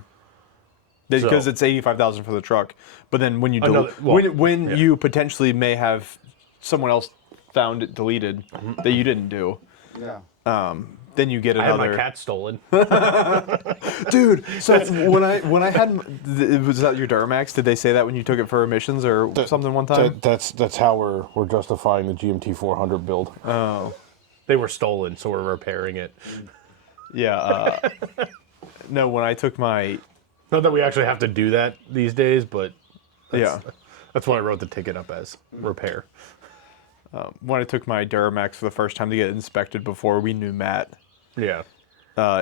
Because it's $85,000 for the truck, but then when you Another- when you potentially may have someone else found it deleted that you didn't do, Yeah. then you get I had another. my cat stolen. Dude, so when I had was that your Duramax? Did they say that when you took it for emissions or something one time? That's how we're justifying the GMT 400 build. Oh, They were stolen, so we're repairing it. yeah. No, when I took my Not that we actually have to do that these days, but yeah. that's what I wrote the ticket up as repair. When I took my Duramax for the first time to get it inspected before we knew Matt, Yeah.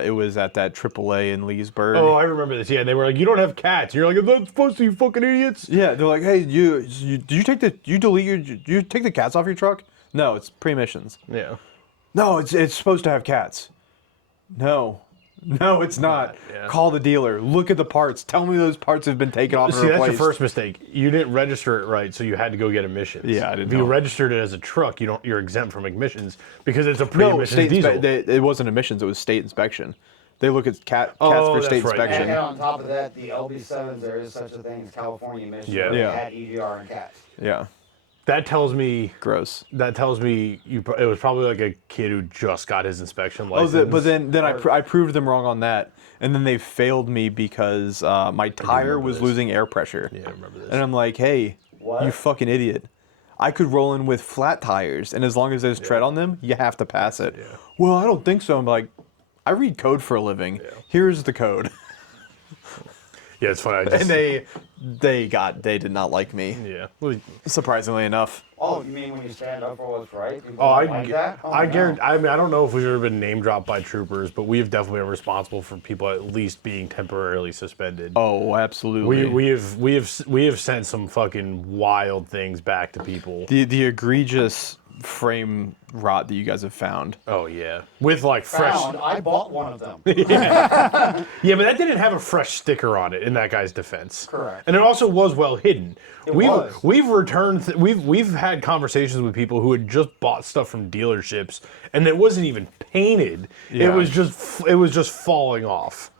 it was at that AAA in Leesburg. Oh, I remember this. Yeah, they were like, "You don't have cats." And you're like, "That's supposed to, you fucking idiots." Yeah, they're like, "Hey, did you take you take the cats off your truck?" No, it's pre-emissions. Yeah. No, it's supposed to have cats. No, it's not. Yeah. Call the dealer. Look at the parts. Tell me those parts have been taken off and See, that's replaced. your first mistake. You didn't register it right, so you had to go get emissions. Yeah, I didn't If you know. registered it as a truck, you're exempt from emissions because it's a No, pre-emissions diesel. it wasn't emissions. It was state inspection. They look at cats for that's state right. inspection. And on top of that, the LB7s, there is such a thing as California emissions. Yeah. where they Yeah. had EGR and cats. Yeah, That tells me gross. it was probably like a kid who just got his inspection Oh, license. but then I proved them wrong on that, and then they failed me because my tire was this. losing air pressure. Yeah, I remember this. And I'm like, hey, What? you fucking idiot. I could roll in with flat tires, and as long as there's tread on them, you have to pass it. Yeah. Well, I don't think so. I'm like, I read code for a living. Here's the code. Yeah, it's funny. I just, and they did not like me. yeah. Well, Surprisingly enough. Oh, you mean when you stand up for what's right? People Oh, don't like that? Oh, I no. guarantee. I mean, I don't know if we've ever been name dropped by troopers, but we've definitely been responsible for people at least being temporarily suspended. Oh, absolutely. We have sent some fucking wild things back to people. The egregious frame rot that you guys have found. Oh yeah, with like fresh. I bought one of them. Yeah, but that didn't have a fresh sticker on it. In that guy's defense, Correct. And it also was well hidden. was. We've returned. We've had conversations with people who had just bought stuff from dealerships, and it wasn't even painted. Yeah. It was just falling off.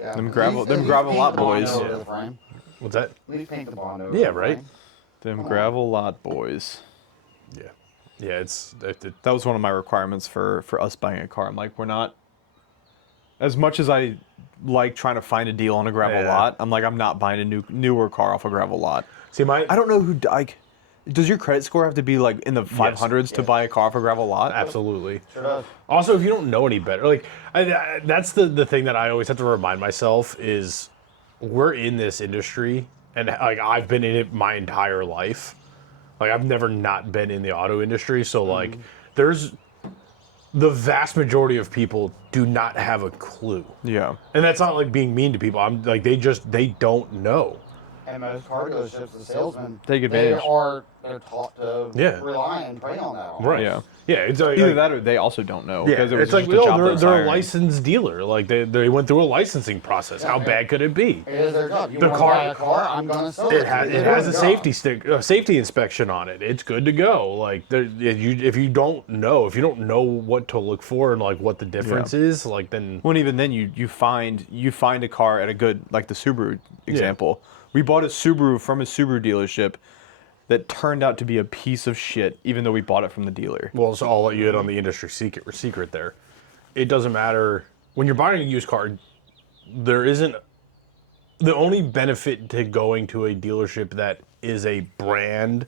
Yeah. Them gravel- At them least gravel paint lot the bond boys. over Yeah. the frame. What's that? At least paint the bond over Yeah, the right. frame. Them gravel lot boys. Yeah, yeah. That was one of my requirements for us buying a car. I'm like, we're not. As much as I like trying to find a deal on a gravel Yeah. lot, I'm like, I'm not buying a newer car off a gravel lot. See, I don't know who like. Does your credit score have to be like in the 500s to Yes. buy a car off a gravel lot? absolutely. Sure does. Also, if you don't know any better, like that's the thing that I always have to remind myself is we're in this industry, and like I've been in it my entire life. Like I've never not been in the auto industry, so like there's the vast majority of people do not have a clue, Yeah. and that's not like being mean to people. I'm like they don't know. And most car dealerships, the salesmen, Take advantage. they're taught to Yeah. rely and prey on that. almost. Right. Yeah. Yeah. It's like, Either that or they also don't know. Yeah, Because it was it's like, just a job oh, that was they're a hiring. licensed dealer. Like they went through a licensing process. How bad could it be? It is their job. You The want car- to buy a car? I'm going to sell it. It has They're it has doing a their job. safety inspection on it. It's good to go. Like if you don't know what to look for and like what the difference is, like then Well, and even then, you find a car at a good, like the Subaru example. We bought a Subaru from a Subaru dealership that turned out to be a piece of shit, even though we bought it from the dealer. well, so I'll let you hit on the industry secret there. It doesn't matter when you're buying a used car. There isn't the only benefit to going to a dealership that is a brand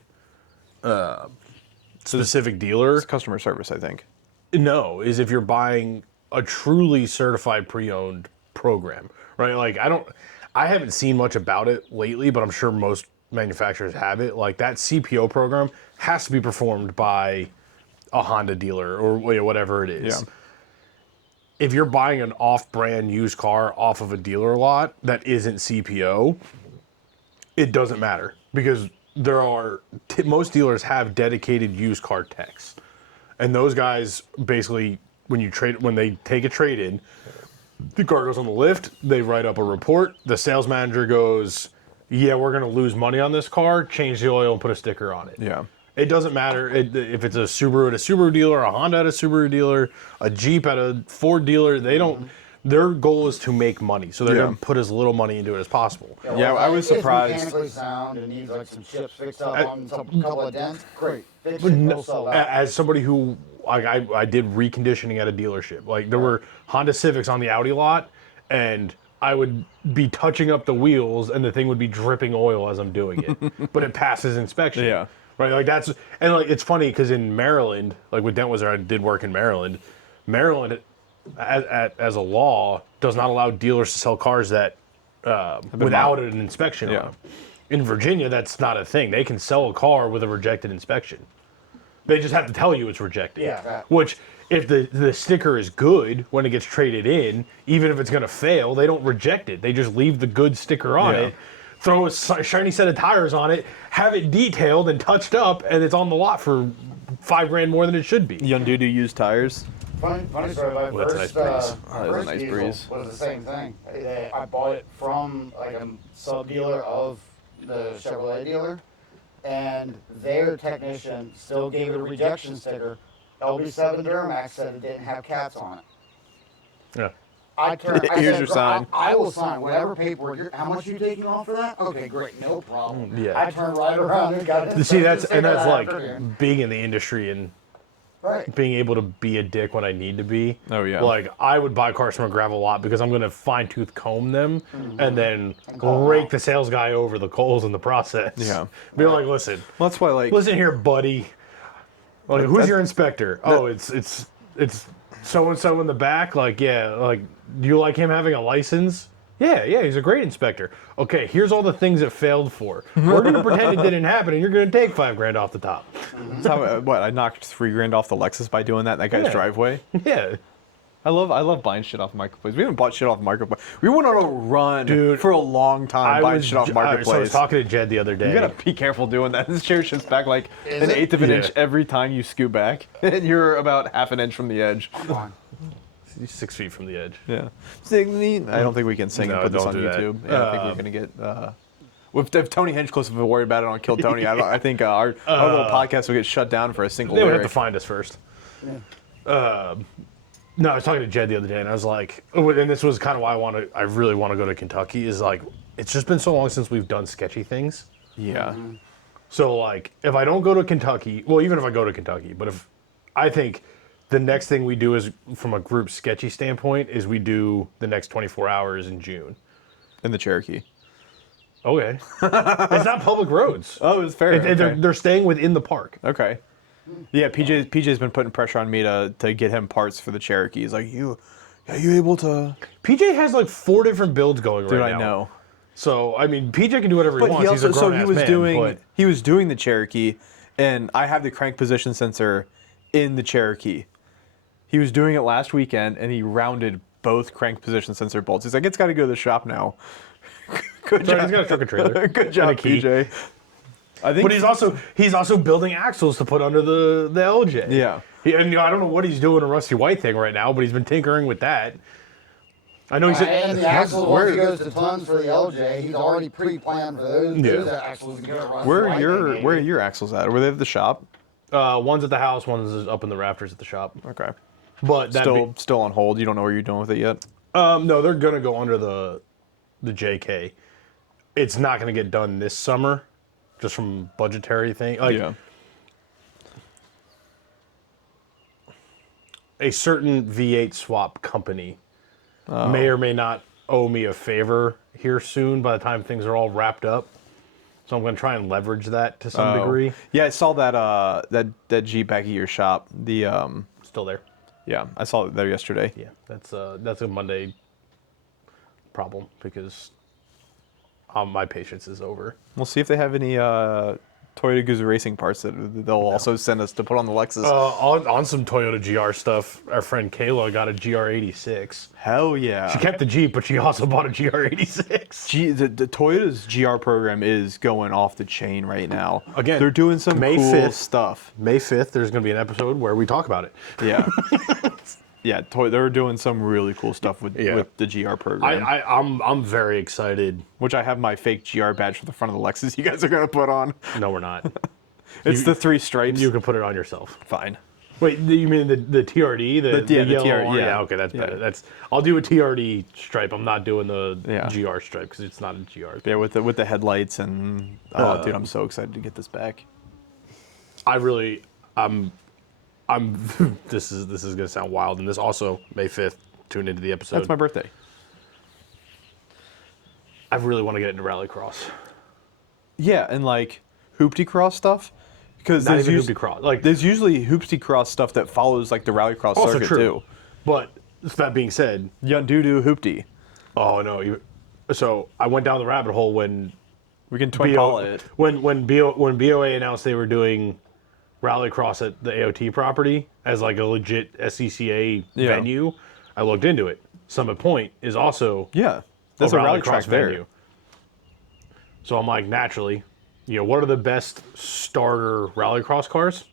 specific dealer. It's customer service, I think. No, is if you're buying a truly certified pre-owned program, right? Like I haven't seen much about it lately, but I'm sure most manufacturers have it. Like that CPO program has to be performed by a Honda dealer or whatever it is. Yeah. If you're buying an off-brand used car off of a dealer lot that isn't CPO, it doesn't matter because most dealers have dedicated used car techs. And those guys basically, when they take a trade-in, the car goes on the lift, they write up a report, the sales manager goes, yeah, we're going to lose money on this car, change the oil and put a sticker on it. Yeah. It doesn't matter if it's a Subaru at a Subaru dealer, a Honda at a Subaru dealer, a Jeep at a Ford dealer, their goal is to make money. So they're Yeah. going to put as little money into it as possible. Yeah, I was surprised. It's mechanically sound and needs like some chips fixed up on a couple of dents. Great. Fix it, we'll sell that. As somebody who I did reconditioning at a dealership, like there were Honda Civics on the Audi lot, and I would be touching up the wheels, and the thing would be dripping oil as I'm doing it, but it passes inspection. Yeah. Right. Like that's and like it's funny because in Maryland, like with Dent Wizard, I did work in Maryland. Maryland, as a law, does not allow dealers to sell cars that without an inspection. Yeah. On them. In Virginia, that's not a thing. They can sell a car with a rejected inspection. They just have to tell you it's rejected. Yeah. Which, if the sticker is good when it gets traded in, even if it's going to fail, they don't reject it. They just leave the good sticker on Yeah. it, throw a shiny set of tires on it, have it detailed and touched up, and it's on the lot for $5,000 more than it should be. Young dude who used tires. Funny story. My Well, that's a first, nice breeze. That is a first nice diesel breeze. was the same thing. I bought it from like a sub dealer of the Chevrolet dealer, and their technician still gave it a rejection sticker. LB7 Duramax said it didn't have cats on it. Yeah. I Here's said, your sign. I will sign whatever paperwork. How much you taking off for that? Okay, great, no problem. Yeah. I turned right around and got it. See, that's like being in the industry and right. being able to be a dick when I need to be. Oh, yeah. Like I would buy cars from a gravel lot because I'm going to fine tooth comb them and then call them rake out. the sales guy over the coals in the process. Yeah. Be like, listen, Well, that's why, like, listen here, buddy. Like, who's your inspector? Oh, it's so and so in the back. Like, yeah. Like, do you like him having a license? Yeah, he's a great inspector. Okay, here's all the things it failed for. We're going to pretend it didn't happen, and you're going to take $5,000 off the top. That's how, I knocked $3,000 off the Lexus by doing that in that guy's driveway. Yeah. I love buying shit off Marketplace. We haven't bought shit off Marketplace. We went on a run for a long time buying shit off Marketplace. So I was talking to Jed the other day. You gotta be careful doing that. This chair shifts back like an eighth of an inch every time you scoot back, and you're about half an inch from the edge. Come on. 6 feet from the edge. Yeah. Sing me. I don't think we can sing and put this on YouTube. Yeah, I think we're gonna get. If Tony Hinchcliffe is worried about it on Kill Tony, I think our little podcast will get shut down for a single They would lyric. have to find us first. Yeah. No, I was talking to Jed the other day, and I was like, and this was kind of why I really want to go to Kentucky, is like, it's just been so long since we've done sketchy things. Yeah. So, like, if I don't go to Kentucky, well, even if I go to Kentucky, but if I think the next thing we do is, from a group sketchy standpoint, is we do the next 24 hours in June. In the Cherokee. Okay. It's not public roads. Oh, it's fair. They're staying within the park. Okay. Yeah, PJ's been putting pressure on me to get him parts for the Cherokee. He's like, are you able to? PJ has like 4 different builds going right now. Dude, I know. So I mean, PJ can do whatever he wants. He also, He's a grown-ass man. He was doing the Cherokee, and I have the crank position sensor in the Cherokee. He was doing it last weekend, and he rounded both crank position sensor bolts. He's like, it's got to go to the shop now. Good job. He's got a truck and trailer. Good job, PJ. I think, but he's also building axles to put under the LJ. Yeah. And I don't know what he's doing a Rusty White thing right now, but he's been tinkering with that. I know he said. And the axles, once he goes to tons for the LJ, he's already pre-planned for those axles to go to Rusty where White, are your axles at? Were they at the shop? One's at the house, one's up in the rafters at the shop. Okay. But Still on hold. You don't know where you're doing with it yet. No, they're gonna go under the JK. It's not gonna get done this summer, just from budgetary thing. Yeah. A certain V8 swap company may or may not owe me a favor here soon by the time things are all wrapped up. So I'm going to try and leverage that to some degree. Yeah, I saw that Jeep back at your shop. Still there. Yeah, I saw it there yesterday. Yeah, that's a Monday problem because my patience is over. We'll see if they have any Toyota Guzzi racing parts that they'll also send us to put on the Lexus. On some Toyota GR stuff, our friend Kayla got a GR86. Hell yeah. She kept the Jeep, but she also bought a GR86. The Toyota's GR program is going off the chain right now. Again, they're doing some May cool 5th, stuff. May 5th, there's going to be an episode where we talk about it. Yeah. Yeah, they're doing some really cool stuff with the GR program. I'm very excited. Which I have my fake GR badge for the front of the Lexus you guys are going to put on. No, we're not. It's the 3 stripes. You can put it on yourself. Fine. Wait, you mean the TRD? The yellow TRD, one? yeah. Okay, that's better. I'll do a TRD stripe. I'm not doing the Yeah. GR stripe because it's not a GR. Yeah, with the headlights and dude, I'm so excited to get this back. I'm this is gonna sound wild, and this also May 5th. Tune into the episode. That's my birthday. I really want to get into rallycross. Yeah, and like hoopty cross stuff, because Not even hoopty cross. Like there's usually hoopty cross stuff that follows like the rallycross also circuit true. too. But that being said, Yondudu hoopty. oh no, so I went down the rabbit hole when We can twin call it. when BOA announced they were doing rallycross at the AOT property as like a legit SCCA venue. I looked into it. Summit Point is also That's a rally track venue. there. So I'm like, naturally, what are the best starter rallycross cars?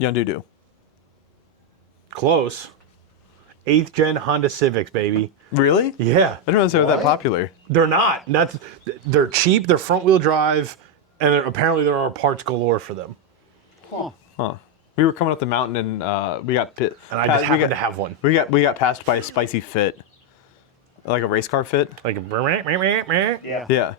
Yondudu. Close. 8th gen Honda Civics, baby. Really? Yeah. I didn't realize they were that popular. They're not. They're cheap. They're front wheel drive, and apparently there are parts galore for them. Huh. We were coming up the mountain and we got pit. And I just happened to have one. We got passed by a spicy fit, like a race car fit. Like Yeah. Yeah,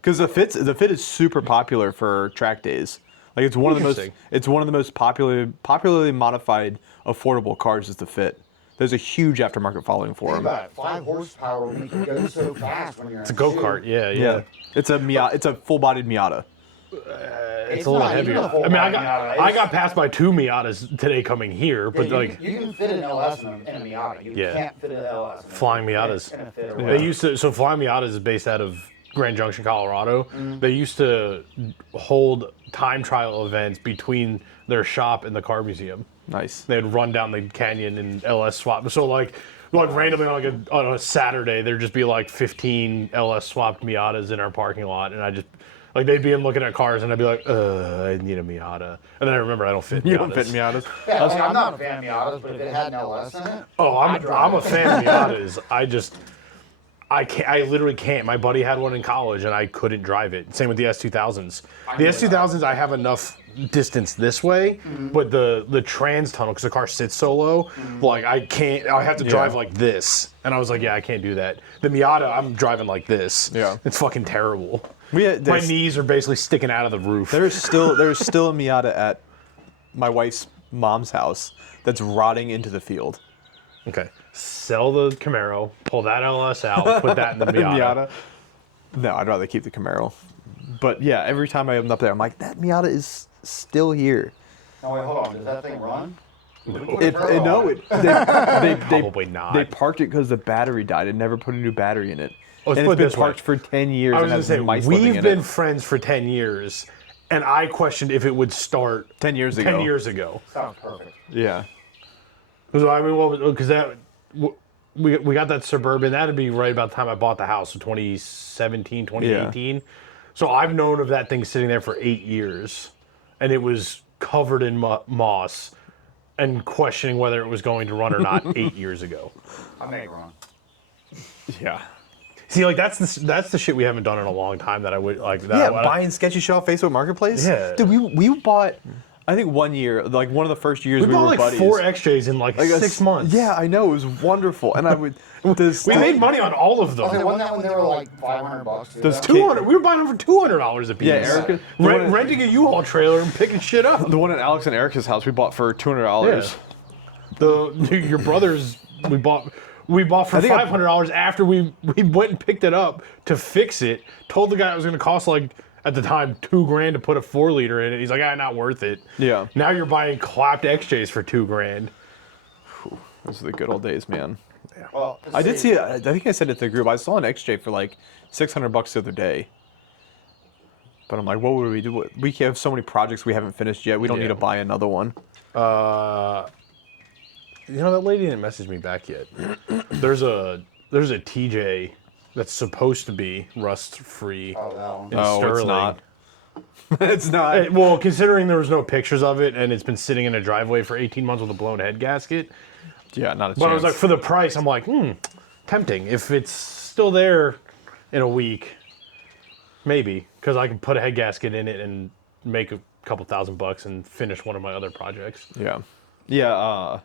because the fit is super popular for track days. Like it's one of the most popularly modified affordable cars is the fit. There's a huge aftermarket following for Think them. about it. 5 horsepower when you can go so fast when you're It's a go-kart. Yeah. It's a full-bodied Miata. It's a little not even heavier. a full I mean, Miata. I got past by 2 Miatas today coming here, but Yeah, like you can fit an LS in a Miata. You Yeah. can't fit an LS. In Flying Miatas. It's gonna fit they used to. So Flying Miatas is based out of Grand Junction, Colorado. They used to hold time trial events between their shop and the car museum. Nice. They'd run down the canyon and LS swap. So like randomly on a Saturday, there'd just be like 15 LS swapped Miatas in our parking lot, and I just like they'd be in looking at cars, and I'd be like, I need a Miata, and then I remember I don't fit Miatas. You don't fit Miatas. Yeah, like, I'm not a fan of Miatas, but if it had an LS in it, Oh, I'm a fan of Miatas. I can't. I literally can't. My buddy had one in college, and I couldn't drive it. Same with the S2000s. The S2000s, I have enough distance this way, but the trans tunnel, because the car sits so low, like I can't. I have to drive like this, and I was like, yeah, I can't do that. The Miata, I'm driving like this. Yeah. It's fucking terrible. My My knees are basically sticking out of the roof. There's still a Miata at my wife's mom's house that's rotting into the field. Okay. Sell the Camaro, pull that LS out, put that in the Miata. No, I'd rather keep the Camaro. But yeah, every time I open up there, I'm like, that Miata is still here. no wait, hold on. Does that thing run? Probably not. They parked it because the battery died and never put a new battery in it. Let's And put it's been it this way. parked for 10 years I was and going has to say, mice living we've in been it. friends for 10 years, and I questioned if it would start 10 years 10 ago. years ago. Sounds perfect. Yeah. Because I mean, because we got that Suburban. That'd be right about the time I bought the house, so 2017, 2018. So I've known of that thing sitting there for 8 years, and it was covered in moss, and questioning whether it was going to run or not 8 years ago. I may run. Yeah. See, like that's the shit we haven't done in a long time that I would like. That Yeah, buying sketchy shit off Facebook Marketplace. Yeah. Dude, we bought, I think 1 year, like one of the first years we we bought were like buddies. 4 XJs in like Like 6 months. Yeah, I know, it was wonderful. And I would, We made money on all of them. Okay, wasn't that when they were like $500? Too, Does though? 200. We were buying them for $200 a piece. Yeah, Erica, Renting a U-Haul trailer and picking shit up. the one at Alex and Erica's house we bought for $200. Your brothers we bought for $500 after we went and picked it up to fix it. Told the guy it was going to cost like at the time $2,000 to put a 4-liter in it. He's like, not worth it. Yeah. Now you're buying clapped XJs for $2,000. Those are the good old days, man. Well, I did see, I think I said it to the group, I saw an XJ for like $600 the other day. But I'm like, what would we do? We have so many projects we haven't finished yet. We don't need to buy another one. You know, that lady didn't message me back yet. There's a TJ that's supposed to be rust free Oh, that one. in Oh, Sterling. it's not. It's not. Well, considering there was no pictures of it and it's been sitting in a driveway for 18 months with a blown head gasket. Yeah, not a chance. But I was like, for the price, I'm like, tempting. If it's still there in a week, maybe, because I can put a head gasket in it and make a couple $1,000 and finish one of my other projects. Yeah. Yeah,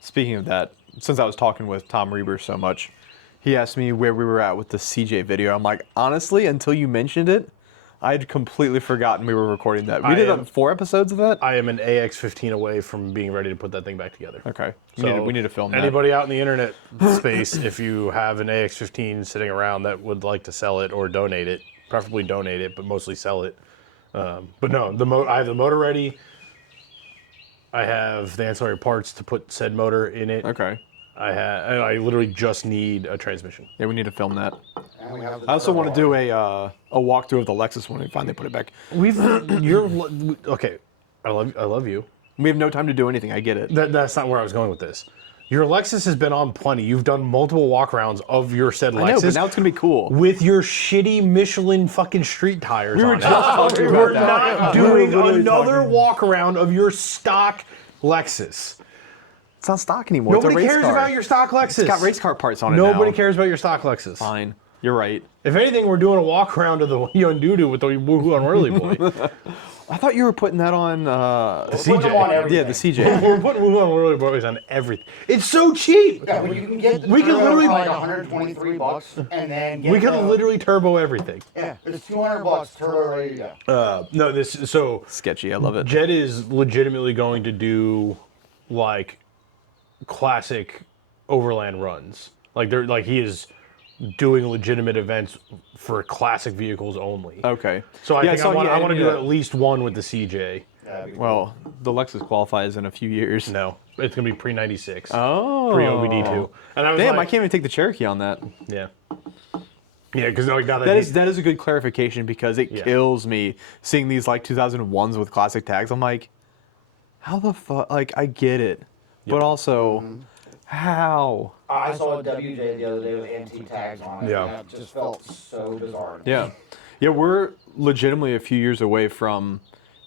speaking of that, since I was talking with Tom Reber so much, he asked me where we were at with the CJ video. I'm like, honestly, until you mentioned it, I'd completely forgotten we were recording that. We did 4 episodes of that? I am an AX15 away from being ready to put that thing back together. Okay. So We need to film that. Anybody out in the internet space, if you have an AX15 sitting around that would like to sell it or donate it, preferably donate it, but mostly sell it. But no, I have the motor ready. I have the ancillary parts to put said motor in it. Okay. I literally just need a transmission. Yeah, we need to film that. And we have the I also want to turbo. do a walkthrough of the Lexus when we finally put it back. Okay. I love you. We have no time to do anything. I get it. That's not where I was going with this. Your Lexus has been on plenty. You've done multiple walkarounds of your said Lexus. I know, but now it's gonna be cool. With your shitty Michelin fucking street tires on it. talking We're about not doing another walk around of your stock Lexus. It's not stock anymore. Nobody it's a race cares car. about your stock Lexus. It's got race car parts on it now. Nobody cares about your stock Lexus. Fine. You're right. If anything, we're doing a walk around of the Yondudu with the Woohoo Unworthy Boy. I thought you were putting that on The Put them on CJ. everything. yeah, the CJ. We're putting Woohoo Unworthy Boys on everything. It's so cheap. Yeah, well, you can get the We can turbo literally- for like $123, and then get We could the- literally turbo everything. Yeah, it's $200 turbo ready to go. No, so Sketchy. I love it. Jed is legitimately going to do like classic overland runs. Like he is doing legitimate events for classic vehicles only. Okay. So I think I want to do yeah. at least one with the CJ. Well, the Lexus qualifies in a few years. No, it's gonna be pre-96. Oh. Pre-OBD2. And I was Damn, I like, can't even take the Cherokee on that. yeah. Yeah, because like now That is a good clarification because it kills me seeing these like 2001s with classic tags. I'm like, how the fuck? Like, I get it, but also, how? I saw a WJ the other day with antique tags on it. Yeah. And it just felt so bizarre. Yeah, yeah. We're legitimately a few years away from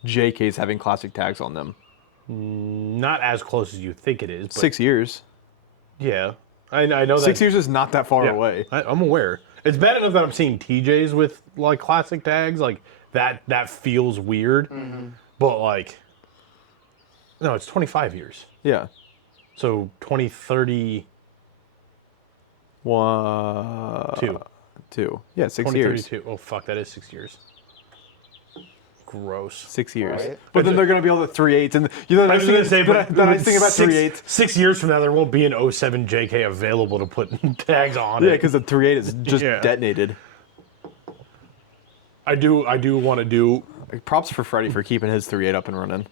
JKs having classic tags on them. not as close as you think it is. But 6 years. Yeah, I know that. 6 years is not that far away. I'm aware. It's bad enough that I'm seeing TJs with like classic tags, like that feels weird. But like, no, it's 25 years. Yeah. So 2030. Two. Yeah, 6 years. 2032. Oh fuck, that is 6 years. Gross. 6 years. Right. But then they're going to be able to 3.8s. And you know, I was gonna say, but the nice thing about 3.8s. 6 years from now, there won't be an 07 JK available to put tags on Yeah, it. because the 3.8 is just Yeah. detonated. I do want to do. Like, props for Freddie for keeping his 3.8 up and running.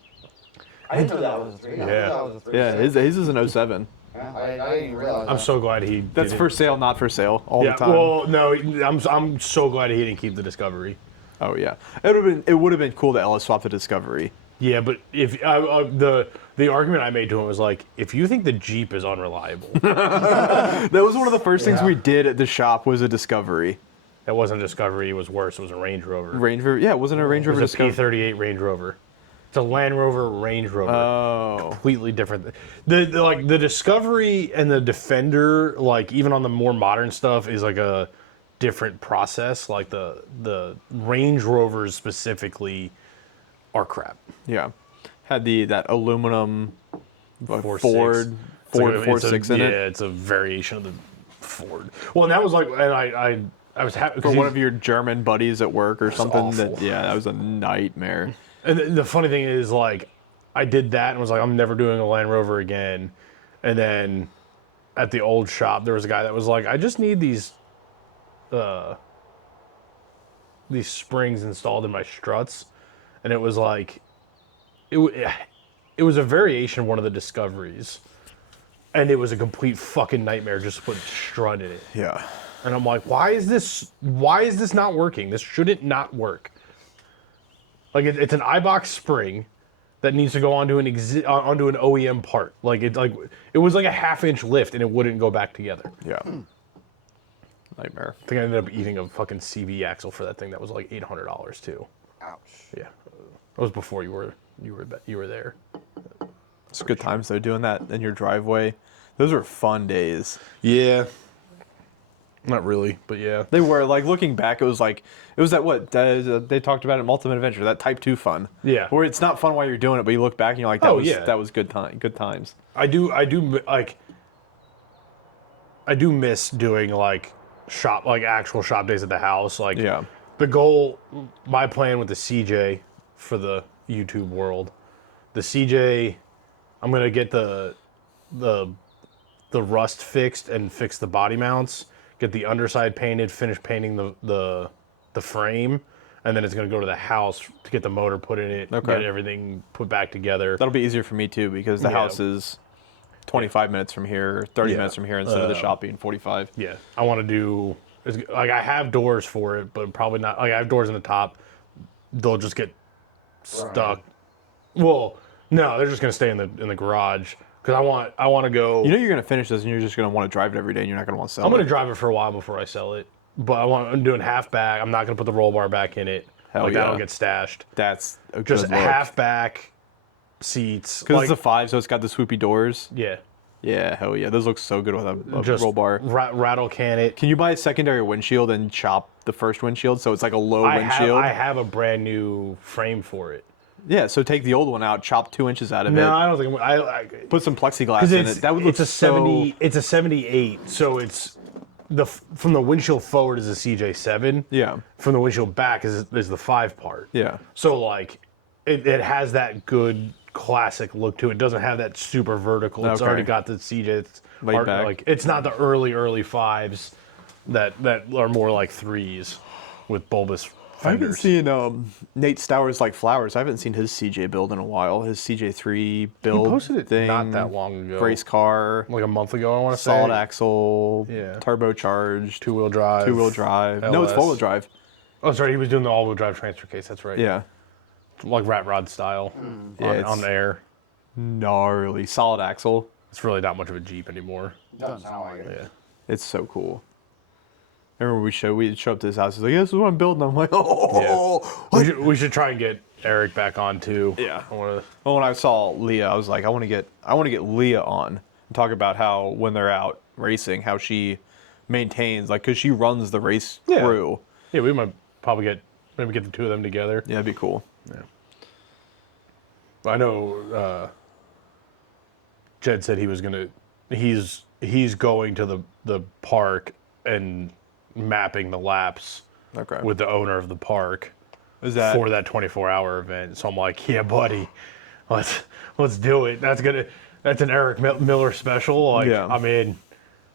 I didn't know that was a 3. I thought that was a 3. Yeah, his is an 07. Yeah, I didn't even realize I'm that. so glad he. That's did for it. sale, not for sale, all Yeah. the time. Well, no, I'm so glad he didn't keep the Discovery. Oh yeah, it would have been cool to Ellis swap the Discovery. Yeah, but if the argument I made to him was like, if you think the Jeep is unreliable, That was one of the first things we did at the shop was a Discovery. that wasn't a Discovery. It was worse. It was a Range Rover. Range Rover, yeah, it wasn't a Range It Rover was a Discovery. P38 Range Rover. It's a Land Rover Range Rover. Oh, Completely different. The Discovery and the Defender, like even on the more modern stuff, is like a different process. Like the Range Rovers specifically are crap. yeah, had that aluminum Ford Ford 4.6 in yeah, it. it's a variation of the Ford. Well, and that was like, and I was happy For one of your German buddies at work or something. awful. That was a nightmare. And the funny thing is, like, I did that and was like, I'm never doing a Land Rover again. And then at the old shop, there was a guy that was like, I just need these springs installed in my struts. And it was like, it was a variation of one of the Discoveries. And it was a complete fucking nightmare just to put strut in it. Yeah. And I'm like, why is this not working? This shouldn't not work. Like it's an iBox spring that needs to go onto an OEM part. Like it was like a half-inch lift and it wouldn't go back together. Yeah. Nightmare. I think I ended up eating a fucking CV axle for that thing that was like $800 too. Ouch. Yeah, that was before you were there. It's good times though doing that in your driveway. Those were fun days. Yeah. Not really, but yeah. They were like looking back. It was that what they talked about in Ultimate Adventure, that Type 2 fun. Yeah. Where it's not fun while you're doing it, but you look back and you're like, that was good times. I do miss doing like actual shop days at the house. Like Yeah. the goal, my plan with the CJ for the YouTube world, the CJ, I'm gonna get the rust fixed and fix the body mounts. Get the underside painted, finish painting the frame, and then it's going to go to the house to get the motor put in it, Okay. get everything put back together. That'll be easier for me too because the Yeah. house is 25 minutes from here, 30 minutes from here instead of the shop being 45. Yeah, I want to do like I have doors for it, but probably not. Like I have doors in the top, they'll just get stuck. Well, no, they're just going to stay in the garage because I want to go. You know you're going to finish this and you're just going to want to drive it every day and you're not going to want to sell I'm it. going to drive it for a while before I sell it, but I'm doing half back. I'm not going to put the roll bar back in it. Hell like yeah. that'll get stashed. That's a Just good look. half back seats. Because it's a 5, so it's got the swoopy doors. Yeah. Yeah, hell yeah. Those look so good with a Just roll bar. rattle can it. Can you buy a secondary windshield and chop the first windshield so it's like a low windshield? I have a brand new frame for it. Yeah, so take the old one out, chop 2 inches out of No, it, I don't think I put some plexiglass in it. That would look it's a 70. It's a 78. So it's from the windshield forward is a CJ7. Yeah, From the windshield back is the 5 part. yeah. So like it has that good classic look to it. It doesn't have that super vertical. It's Okay. already got the CJ. It's Laid back. Like it's not the early 5s. that are more like 3s with bulbous I haven't fenders. seen Nate Stowers like flowers. I haven't seen his CJ build in a while. His CJ3 build He posted it thing, not that long ago. race car, Like a month ago, I want to say. solid axle, Yeah. turbocharged, 2-wheel drive. 2-wheel drive. No, it's LS. 4-wheel drive. Oh, sorry, he was doing the all-wheel drive transfer case. That's right. Yeah, Like rat rod style Yeah, on air. gnarly. Solid axle. It's really not much of a Jeep anymore. Doesn't sound like it. Yeah. It's so cool. I remember we'd show up to his house. He's like, "Yeah, this is what I'm building." I'm like, "Oh." Yeah. We should try and get Eric back on too. Yeah. I want to. Well, when I saw Leah, I was like, I want to get Leah on and talk about how when they're out racing, how she maintains, like, because she runs the race crew. Yeah, we might probably get the two of them together. Yeah, that'd be cool. Yeah. I know Jed said he was gonna. He's going to the park and mapping the laps Okay. with the owner of the park Is that for that 24-hour event. So I'm like, yeah, buddy, let's do it. That's an Eric Miller special. Like, Yeah. I mean,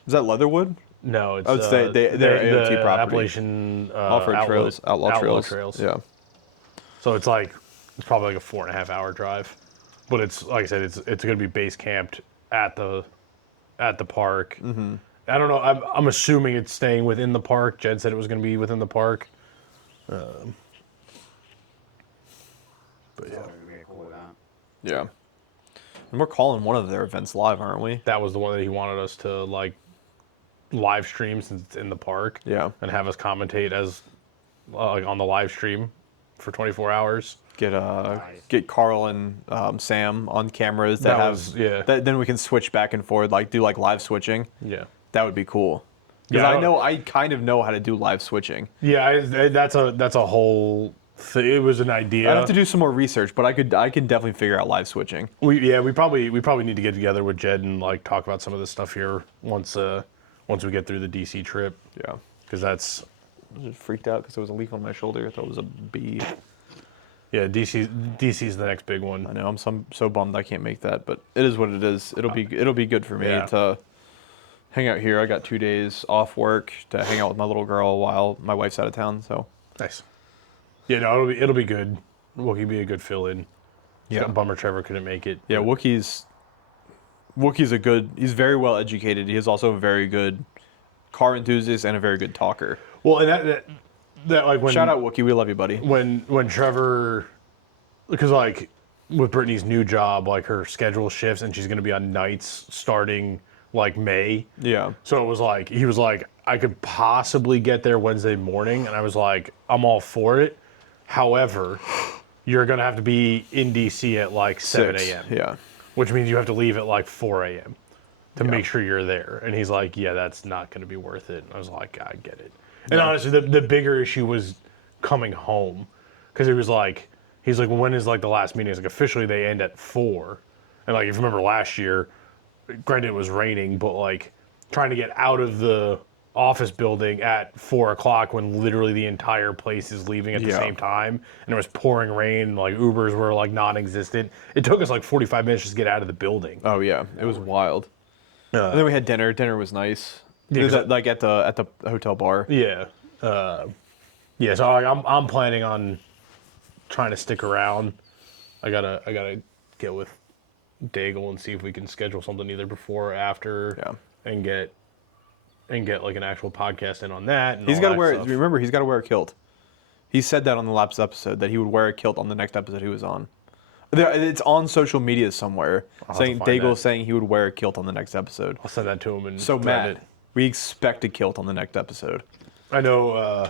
is that Leatherwood? no, it's I would say they're AOT property. Appalachian Off-road trails, outlaw trails. Yeah. So it's probably like a 4.5-hour drive, but it's like I said, it's going to be base camped at the park. Mm-hmm. I don't know. I'm assuming it's staying within the park. Jed said it was going to be within the park. But yeah, Cool with that. Yeah. And we're calling one of their events live, aren't we? that was the one that he wanted us to like live stream since it's in the park. Yeah. And have us commentate as like on the live stream for 24 hours. Get Carl and Sam on cameras then we can switch back and forth, like do like live switching. Yeah. That would be cool. Because Yeah, I kind of know how to do live switching. Yeah, that's a whole thing. It was an idea. I'd have to do some more research, but I can definitely figure out live switching. We probably need to get together with Jed and like talk about some of this stuff here once we get through the DC trip. Yeah. Because that's I was just freaked out because there was a leaf on my shoulder. I thought it was a bee. yeah, DC's the next big one. I know. I'm so bummed I can't make that, but it is what it is. It'll be good for me to hang out here. I got 2 days off work to hang out with my little girl while my wife's out of town. So Nice. Yeah, no, it'll be good. Wookie be a good fill in. Yeah. Bummer Trevor couldn't make it. yeah, Wookie's he's very well educated. He is also a very good car enthusiast and a very good talker. Well, and that like when Shout out Wookie, we love you, buddy. when Trevor, because like with Brittany's new job, like her schedule shifts and she's going to be on nights starting like May. Yeah. So it was like, he was like, I could possibly get there Wednesday morning. And I was like, I'm all for it. However, you're going to have to be in DC at like 7 a.m. Yeah. Which means you have to leave at like 4 a.m. to make sure you're there. And he's like, yeah, that's not going to be worth it. And I was like, I get it. And honestly, the bigger issue was coming home. Because he's like, well, when is like the last meeting? It's like officially they end at 4. And like, if you remember last year, granted it was raining, but like trying to get out of the office building at 4 o'clock when literally the entire place is leaving at the same time, and it was pouring rain, and like Ubers were like non-existent. It took us like 45 minutes just to get out of the building. Oh yeah, it was wild. And then we had dinner. Dinner was nice. Yeah, Like at the hotel bar. Yeah, yeah. So like, I'm planning on trying to stick around. I gotta get with Daigle and see if we can schedule something either before or after, and get like an actual podcast in on that. And He's got got to wear. Remember, he's got to wear a kilt. He said that on the last episode that he would wear a kilt on the next episode he was on. It's on social media somewhere saying Daigle saying he would wear a kilt on the next episode. I'll send that to him and So thread Matt, we expect a kilt on the next episode. I know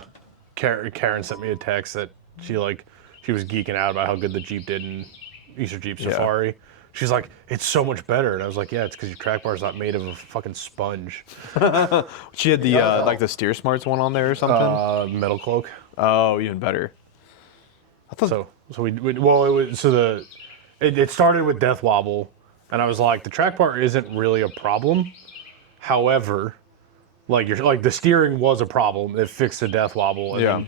Karen sent me a text that she was geeking out about how good the Jeep did in Easter Jeep Safari. She's like, it's so much better. And I was like, yeah, it's because your track bar is not made of a fucking sponge. She had the like the Steer Smarts one on there or something. Metal Cloak. Oh, even better. I thought it started with Death Wobble, and I was like, the track bar isn't really a problem. However, like the steering was a problem. It fixed the Death Wobble. And then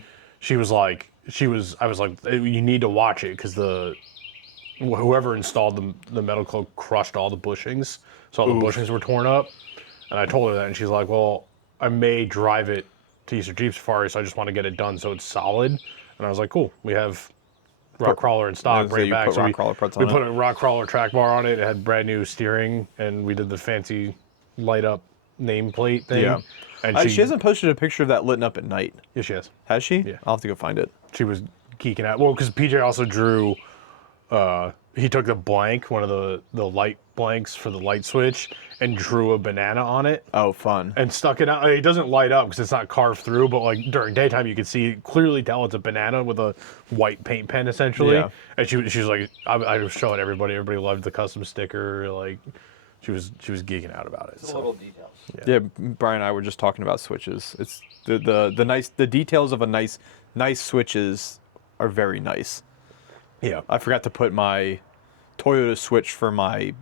I was like, you need to watch it because whoever installed the Metal Cloak crushed all the bushings, so all the bushings were torn up. And I told her that, and she's like, well, I may drive it to Easter Jeep Safari, so I just want to get it done so it's solid. And I was like, cool, we have rock crawler in stock, bring it back. So we put a rock crawler track bar on it. It had brand new steering, and we did the fancy light up nameplate thing. Yeah. And she hasn't posted a picture of that lit up at night. Yes, she has. Has she? Yeah. I'll have to go find it. She was geeking out. Well, because PJ also drew, he took the blank, one of the light blanks for the light switch, and drew a banana on it. Oh, fun. And stuck it out. It doesn't light up because it's not carved through, but like during daytime you can clearly tell it's a banana with a white paint pen essentially. Yeah. And she was like, I was showing everybody. Everybody loved the custom sticker. Like, she was geeking out about it. It's little details. Yeah, Brian and I were just talking about switches. It's the details of a nice switches are very nice. Yeah. I forgot to put my Toyota switch for my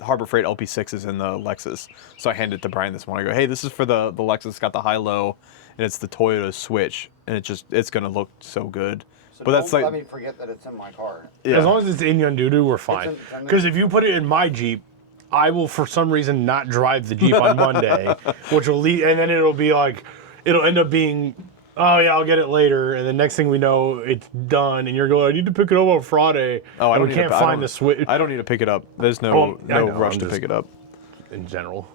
Harbor Freight LP6s in the Lexus. So I handed it to Brian this morning. I go, hey, this is for the Lexus. It's got the high-low, and it's the Toyota switch, and it's going to look so good. So but that's don't like, let me forget that it's in my car. yeah. As long as it's in Yondudu, we're fine. Because if you put it in my Jeep, I will for some reason not drive the Jeep on Monday, which will lead, and then it'll end up being, oh yeah, I'll get it later, and the next thing we know, it's done, and you're going, I need to pick it up on Friday. Oh, I don't we can't find the switch. I don't need to pick it up. There's no rush to pick it up. In general.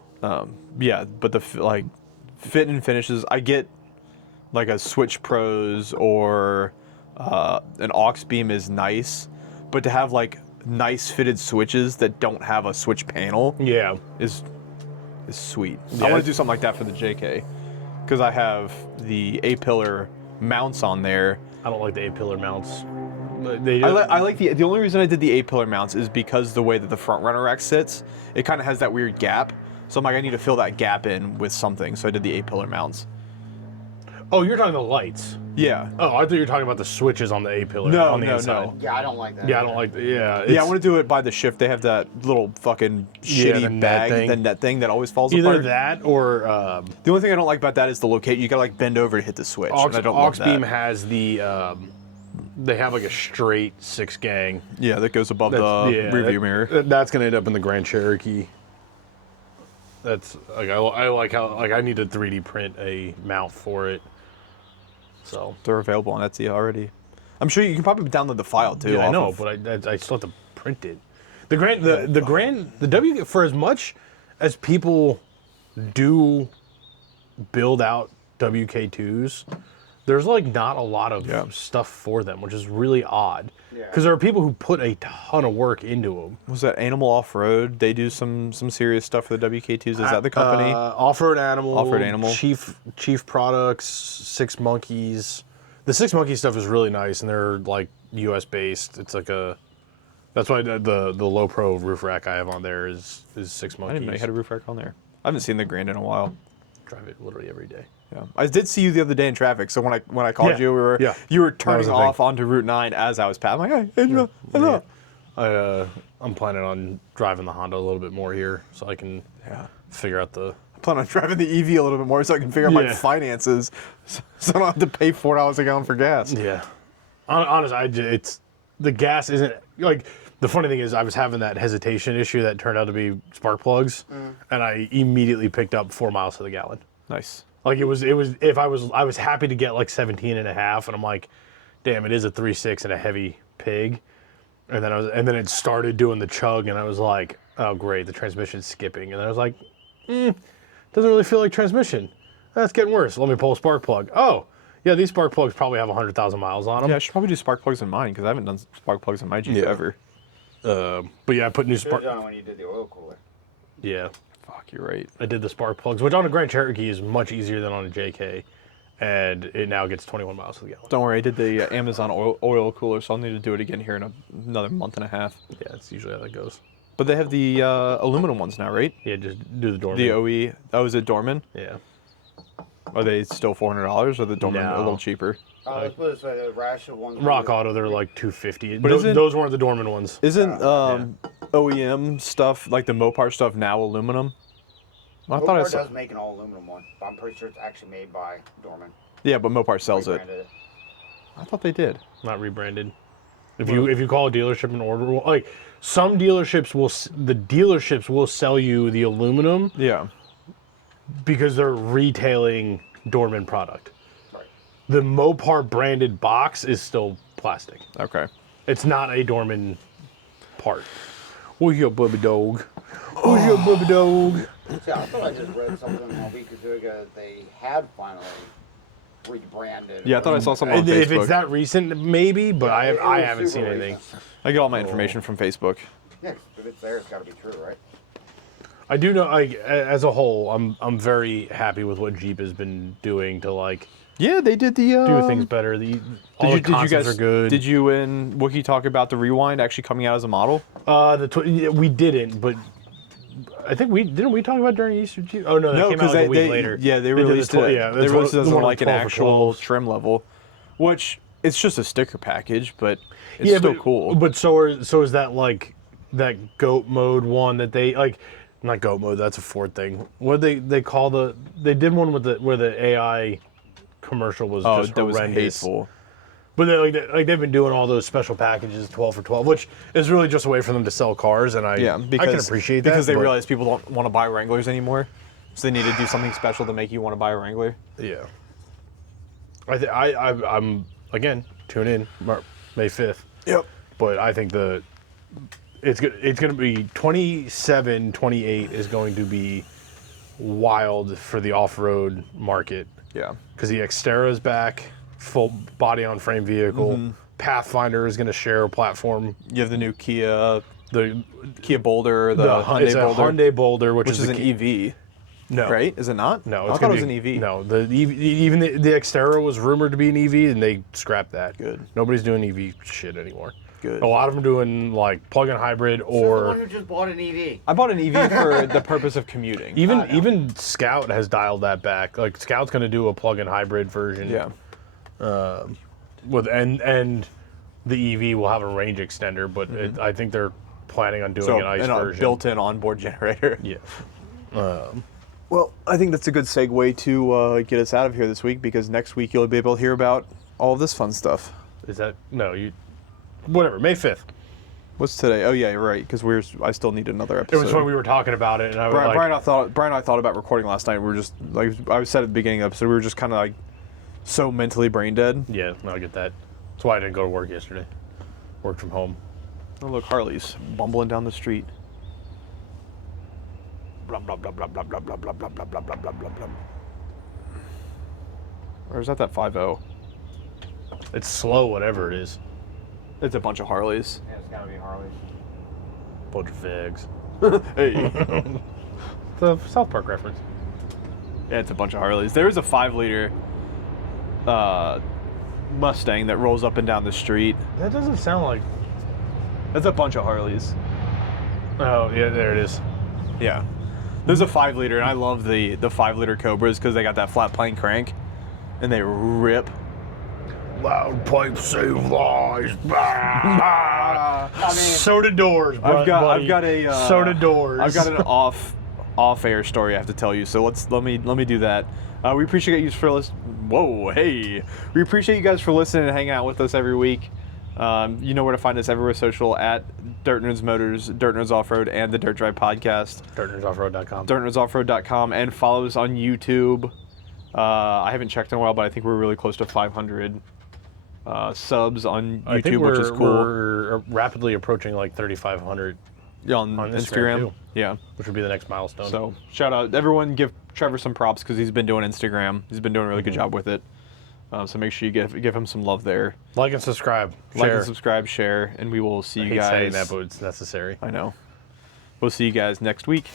Yeah, but the fit and finishes, I get like a Switch Pros or an aux beam is nice, but to have like nice fitted switches that don't have a switch panel, yeah, is sweet. Yeah. I want to do something like that for the JK because I have the A-pillar mounts on there. I don't like the A-pillar mounts. I like the only reason I did the A-pillar mounts is because the way that the front runner rack sits, it kind of has that weird gap. So I'm like, I need to fill that gap in with something. So I did the A-pillar mounts. Oh, you're talking the lights. Yeah. Oh, I thought you were talking about the switches on the A-pillar. No, on the no, inside. no. Yeah, I don't like that. Yeah, I don't like. Yeah, Yeah, I want to do it by the shift. They have that little fucking shitty the net bag, thing. the net thing that always falls Either apart. that or The only thing I don't like about that is the location. You gotta like bend over to hit the switch. And I don't love that. Beam has the. They have like a straight 6-gang. Yeah, that goes above the rear view mirror. That's gonna end up in the Grand Cherokee. That's like I like how like I need to 3D print a mount for it. So They're available on Etsy already. I'm sure you can probably download the file too. yeah, I know, but I still have to print it. The W, for as much as people do build out WK2s, there's like not a lot of stuff for them, which is really odd. Because there are people who put a ton of work into them. Was that Animal Off-Road? They do some serious stuff for the WK2s. Is that the company? Offroad Animal. Offroad Animal. Chief Products, Six Monkeys. The Six Monkeys stuff is really nice, and they're like US based. It's like that's why the low pro roof rack I have on there is Six Monkeys. I didn't know you had a roof rack on there. I haven't seen the Grand in a while. Drive it literally every day. Yeah, I did see you the other day in traffic. So when I called you, you were turning off onto Route 9 as I was passing. I'm like, hey, hello. I'm planning on driving the Honda a little bit more here, so I can figure out the. I plan on driving the EV a little bit more, so I can figure out my finances, so I don't have to pay $4 a gallon for gas. Yeah, honestly, it's the gas isn't like. The funny thing is, I was having that hesitation issue that turned out to be spark plugs, and I immediately picked up 4 miles to the gallon. Nice. Like it was if I was happy to get like 17 and a half, and I'm like, damn, it is a 3.6 and a heavy pig, and then it started doing the chug, and I was like, oh great, the transmission's skipping, and I was like, doesn't really feel like transmission. That's getting worse. Let me pull a spark plug. Oh, yeah, these spark plugs probably have 100,000 miles on them. Yeah, I should probably do spark plugs in mine because I haven't done spark plugs in my Jeep ever. But yeah, I put new spark. Done when you did the oil cooler. Yeah. Fuck, you're right. I did the spark plugs, which on a Grand Cherokee is much easier than on a JK, and it now gets 21 miles to the gallon. Don't worry, I did the Amazon oil cooler, so I'll need to do it again here in another month and a half. Yeah, that's usually how that goes. But they have the aluminum ones now, right? Yeah, just do the Dorman. The OE. Oh, is it Dorman? Yeah. Are they still $400 or the Dorman a little cheaper? Let's put it this way, the rash of ones. Rock Auto, they're like $250. But those weren't the Dorman ones. Isn't OEM stuff, like the Mopar stuff, now aluminum? I thought I Mopar saw. does make an all aluminum one, but I'm pretty sure it's actually made by Dorman. Yeah, but Mopar sells it. Rebranded it. I thought they did. Not rebranded. If you call a dealership and order, like some dealerships will, the dealerships will sell you the aluminum. Yeah. because they're retailing Dorman product. Right. The Mopar branded box is still plastic. Okay. It's not a Dorman part. Who's your baby dog? Who's your baby dog? Yeah, I thought I just read something a week or two ago that they had finally rebranded. Yeah, I thought I saw something on If Facebook. it's that recent, maybe, but Yeah, it I was haven't super seen anything. recent. I get all my information from Facebook. Yeah, if it's there, it's got to be true, right? I do know, like, as a whole, I'm very happy with what Jeep has been doing to, like, Yeah, they did the do things better. All the concepts are good. Did you and Wookie talk about the Rewind actually coming out as a model? We didn't, but I think didn't we talk about during Easter Jeep? Oh no, that came out like a week later. Yeah, they did the released it. Yeah, They released it as like an 12 for actual 12s. trim level, which it's just a sticker package, but it's still cool. But so is that like that goat mode one that they like? Not goat mode. That's a Ford thing. What they call they did one with where the AI commercial was just that was horrendous. hateful. But they've been doing all those special packages, 12 for 12, which is really just a way for them to sell cars, and I can appreciate that because they but- realize people don't want to buy Wranglers anymore, so they need to do something special to make you want to buy a Wrangler. Yeah. I'm again, tune in May 5th. Yep. But I think it's going to be 27, 28 is going to be wild for the off-road market. Yeah. Because the Xterra is back, full body on frame vehicle. Mm-hmm. Pathfinder is going to share a platform. You have the new Kia The Boulder, the Hyundai it's a Boulder, Hyundai Boulder, which which is the an EV. No. Right? Is it not? No, I it's thought gonna it was be, an EV. No, even the Xterra was rumored to be an EV, and they scrapped that. Good. Nobody's doing EV shit anymore. Good. A lot of them doing like plug-in hybrid You're the one or who just bought an EV. I bought an EV for the purpose of commuting. even Scout has dialed that back. Like Scout's going to do a plug-in hybrid version. Yeah. With and the EV will have a range extender, but I think they're planning on doing So an ICE and a version. built-in onboard generator. Yeah. Well, I think that's a good segue to get us out of here this week, because next week you'll be able to hear about all of this fun stuff. Is that whatever, May 5th. What's today? Oh yeah, you're right. Because I still need another It episode. was when we were talking about it, and I was Brian, like, Brian and I thought about recording last night. We were just like I said at the beginning of the episode, we were just kind of like so mentally brain dead. yeah, I get that. That's why I didn't go to work yesterday. Worked from home. Oh look, Harley's bumbling down the street. Blah blah blah blah blah blah blah blah blah blah blah blah blah blah blah. Or is that 5.0? It's slow, whatever it is. It's a bunch of Harleys. Yeah, it's got to be Harley. Bunch of figs. Hey. The South Park reference. Yeah, it's a bunch of Harleys. There is a 5-liter Mustang that rolls up and down the street. That doesn't sound like. That's a bunch of Harleys. Oh yeah, there it is. Yeah. There's a 5-liter, and I love the 5-liter Cobras because they got that flat plane crank, and they rip. Loud pipes save lives. Soda doors. I've got a soda doors. I've got an off-air story I have to tell you. So let me do that. We appreciate you for listening. Whoa, hey! We appreciate you guys for listening and hanging out with us every week. You know where to find us everywhere social at DirtNerds Motors, DirtNerds Offroad, and the Dirt Drive Podcast. DirtNerdsOffroad.com. DirtNerdsOffroad.com, and follow us on YouTube. I haven't checked in a while, but I think we're really close to 500 subs on YouTube, which is cool. We're rapidly approaching like 3,500 on Instagram. too, Yeah. which would be the next milestone. So shout out, everyone give Trevor some props because he's been doing Instagram. He's been doing a really good job with it. So make sure you give him some love there. like and subscribe. Like Share. and subscribe, share, and we will see I you hate guys. saying that, but it's necessary. I know. We'll see you guys next week.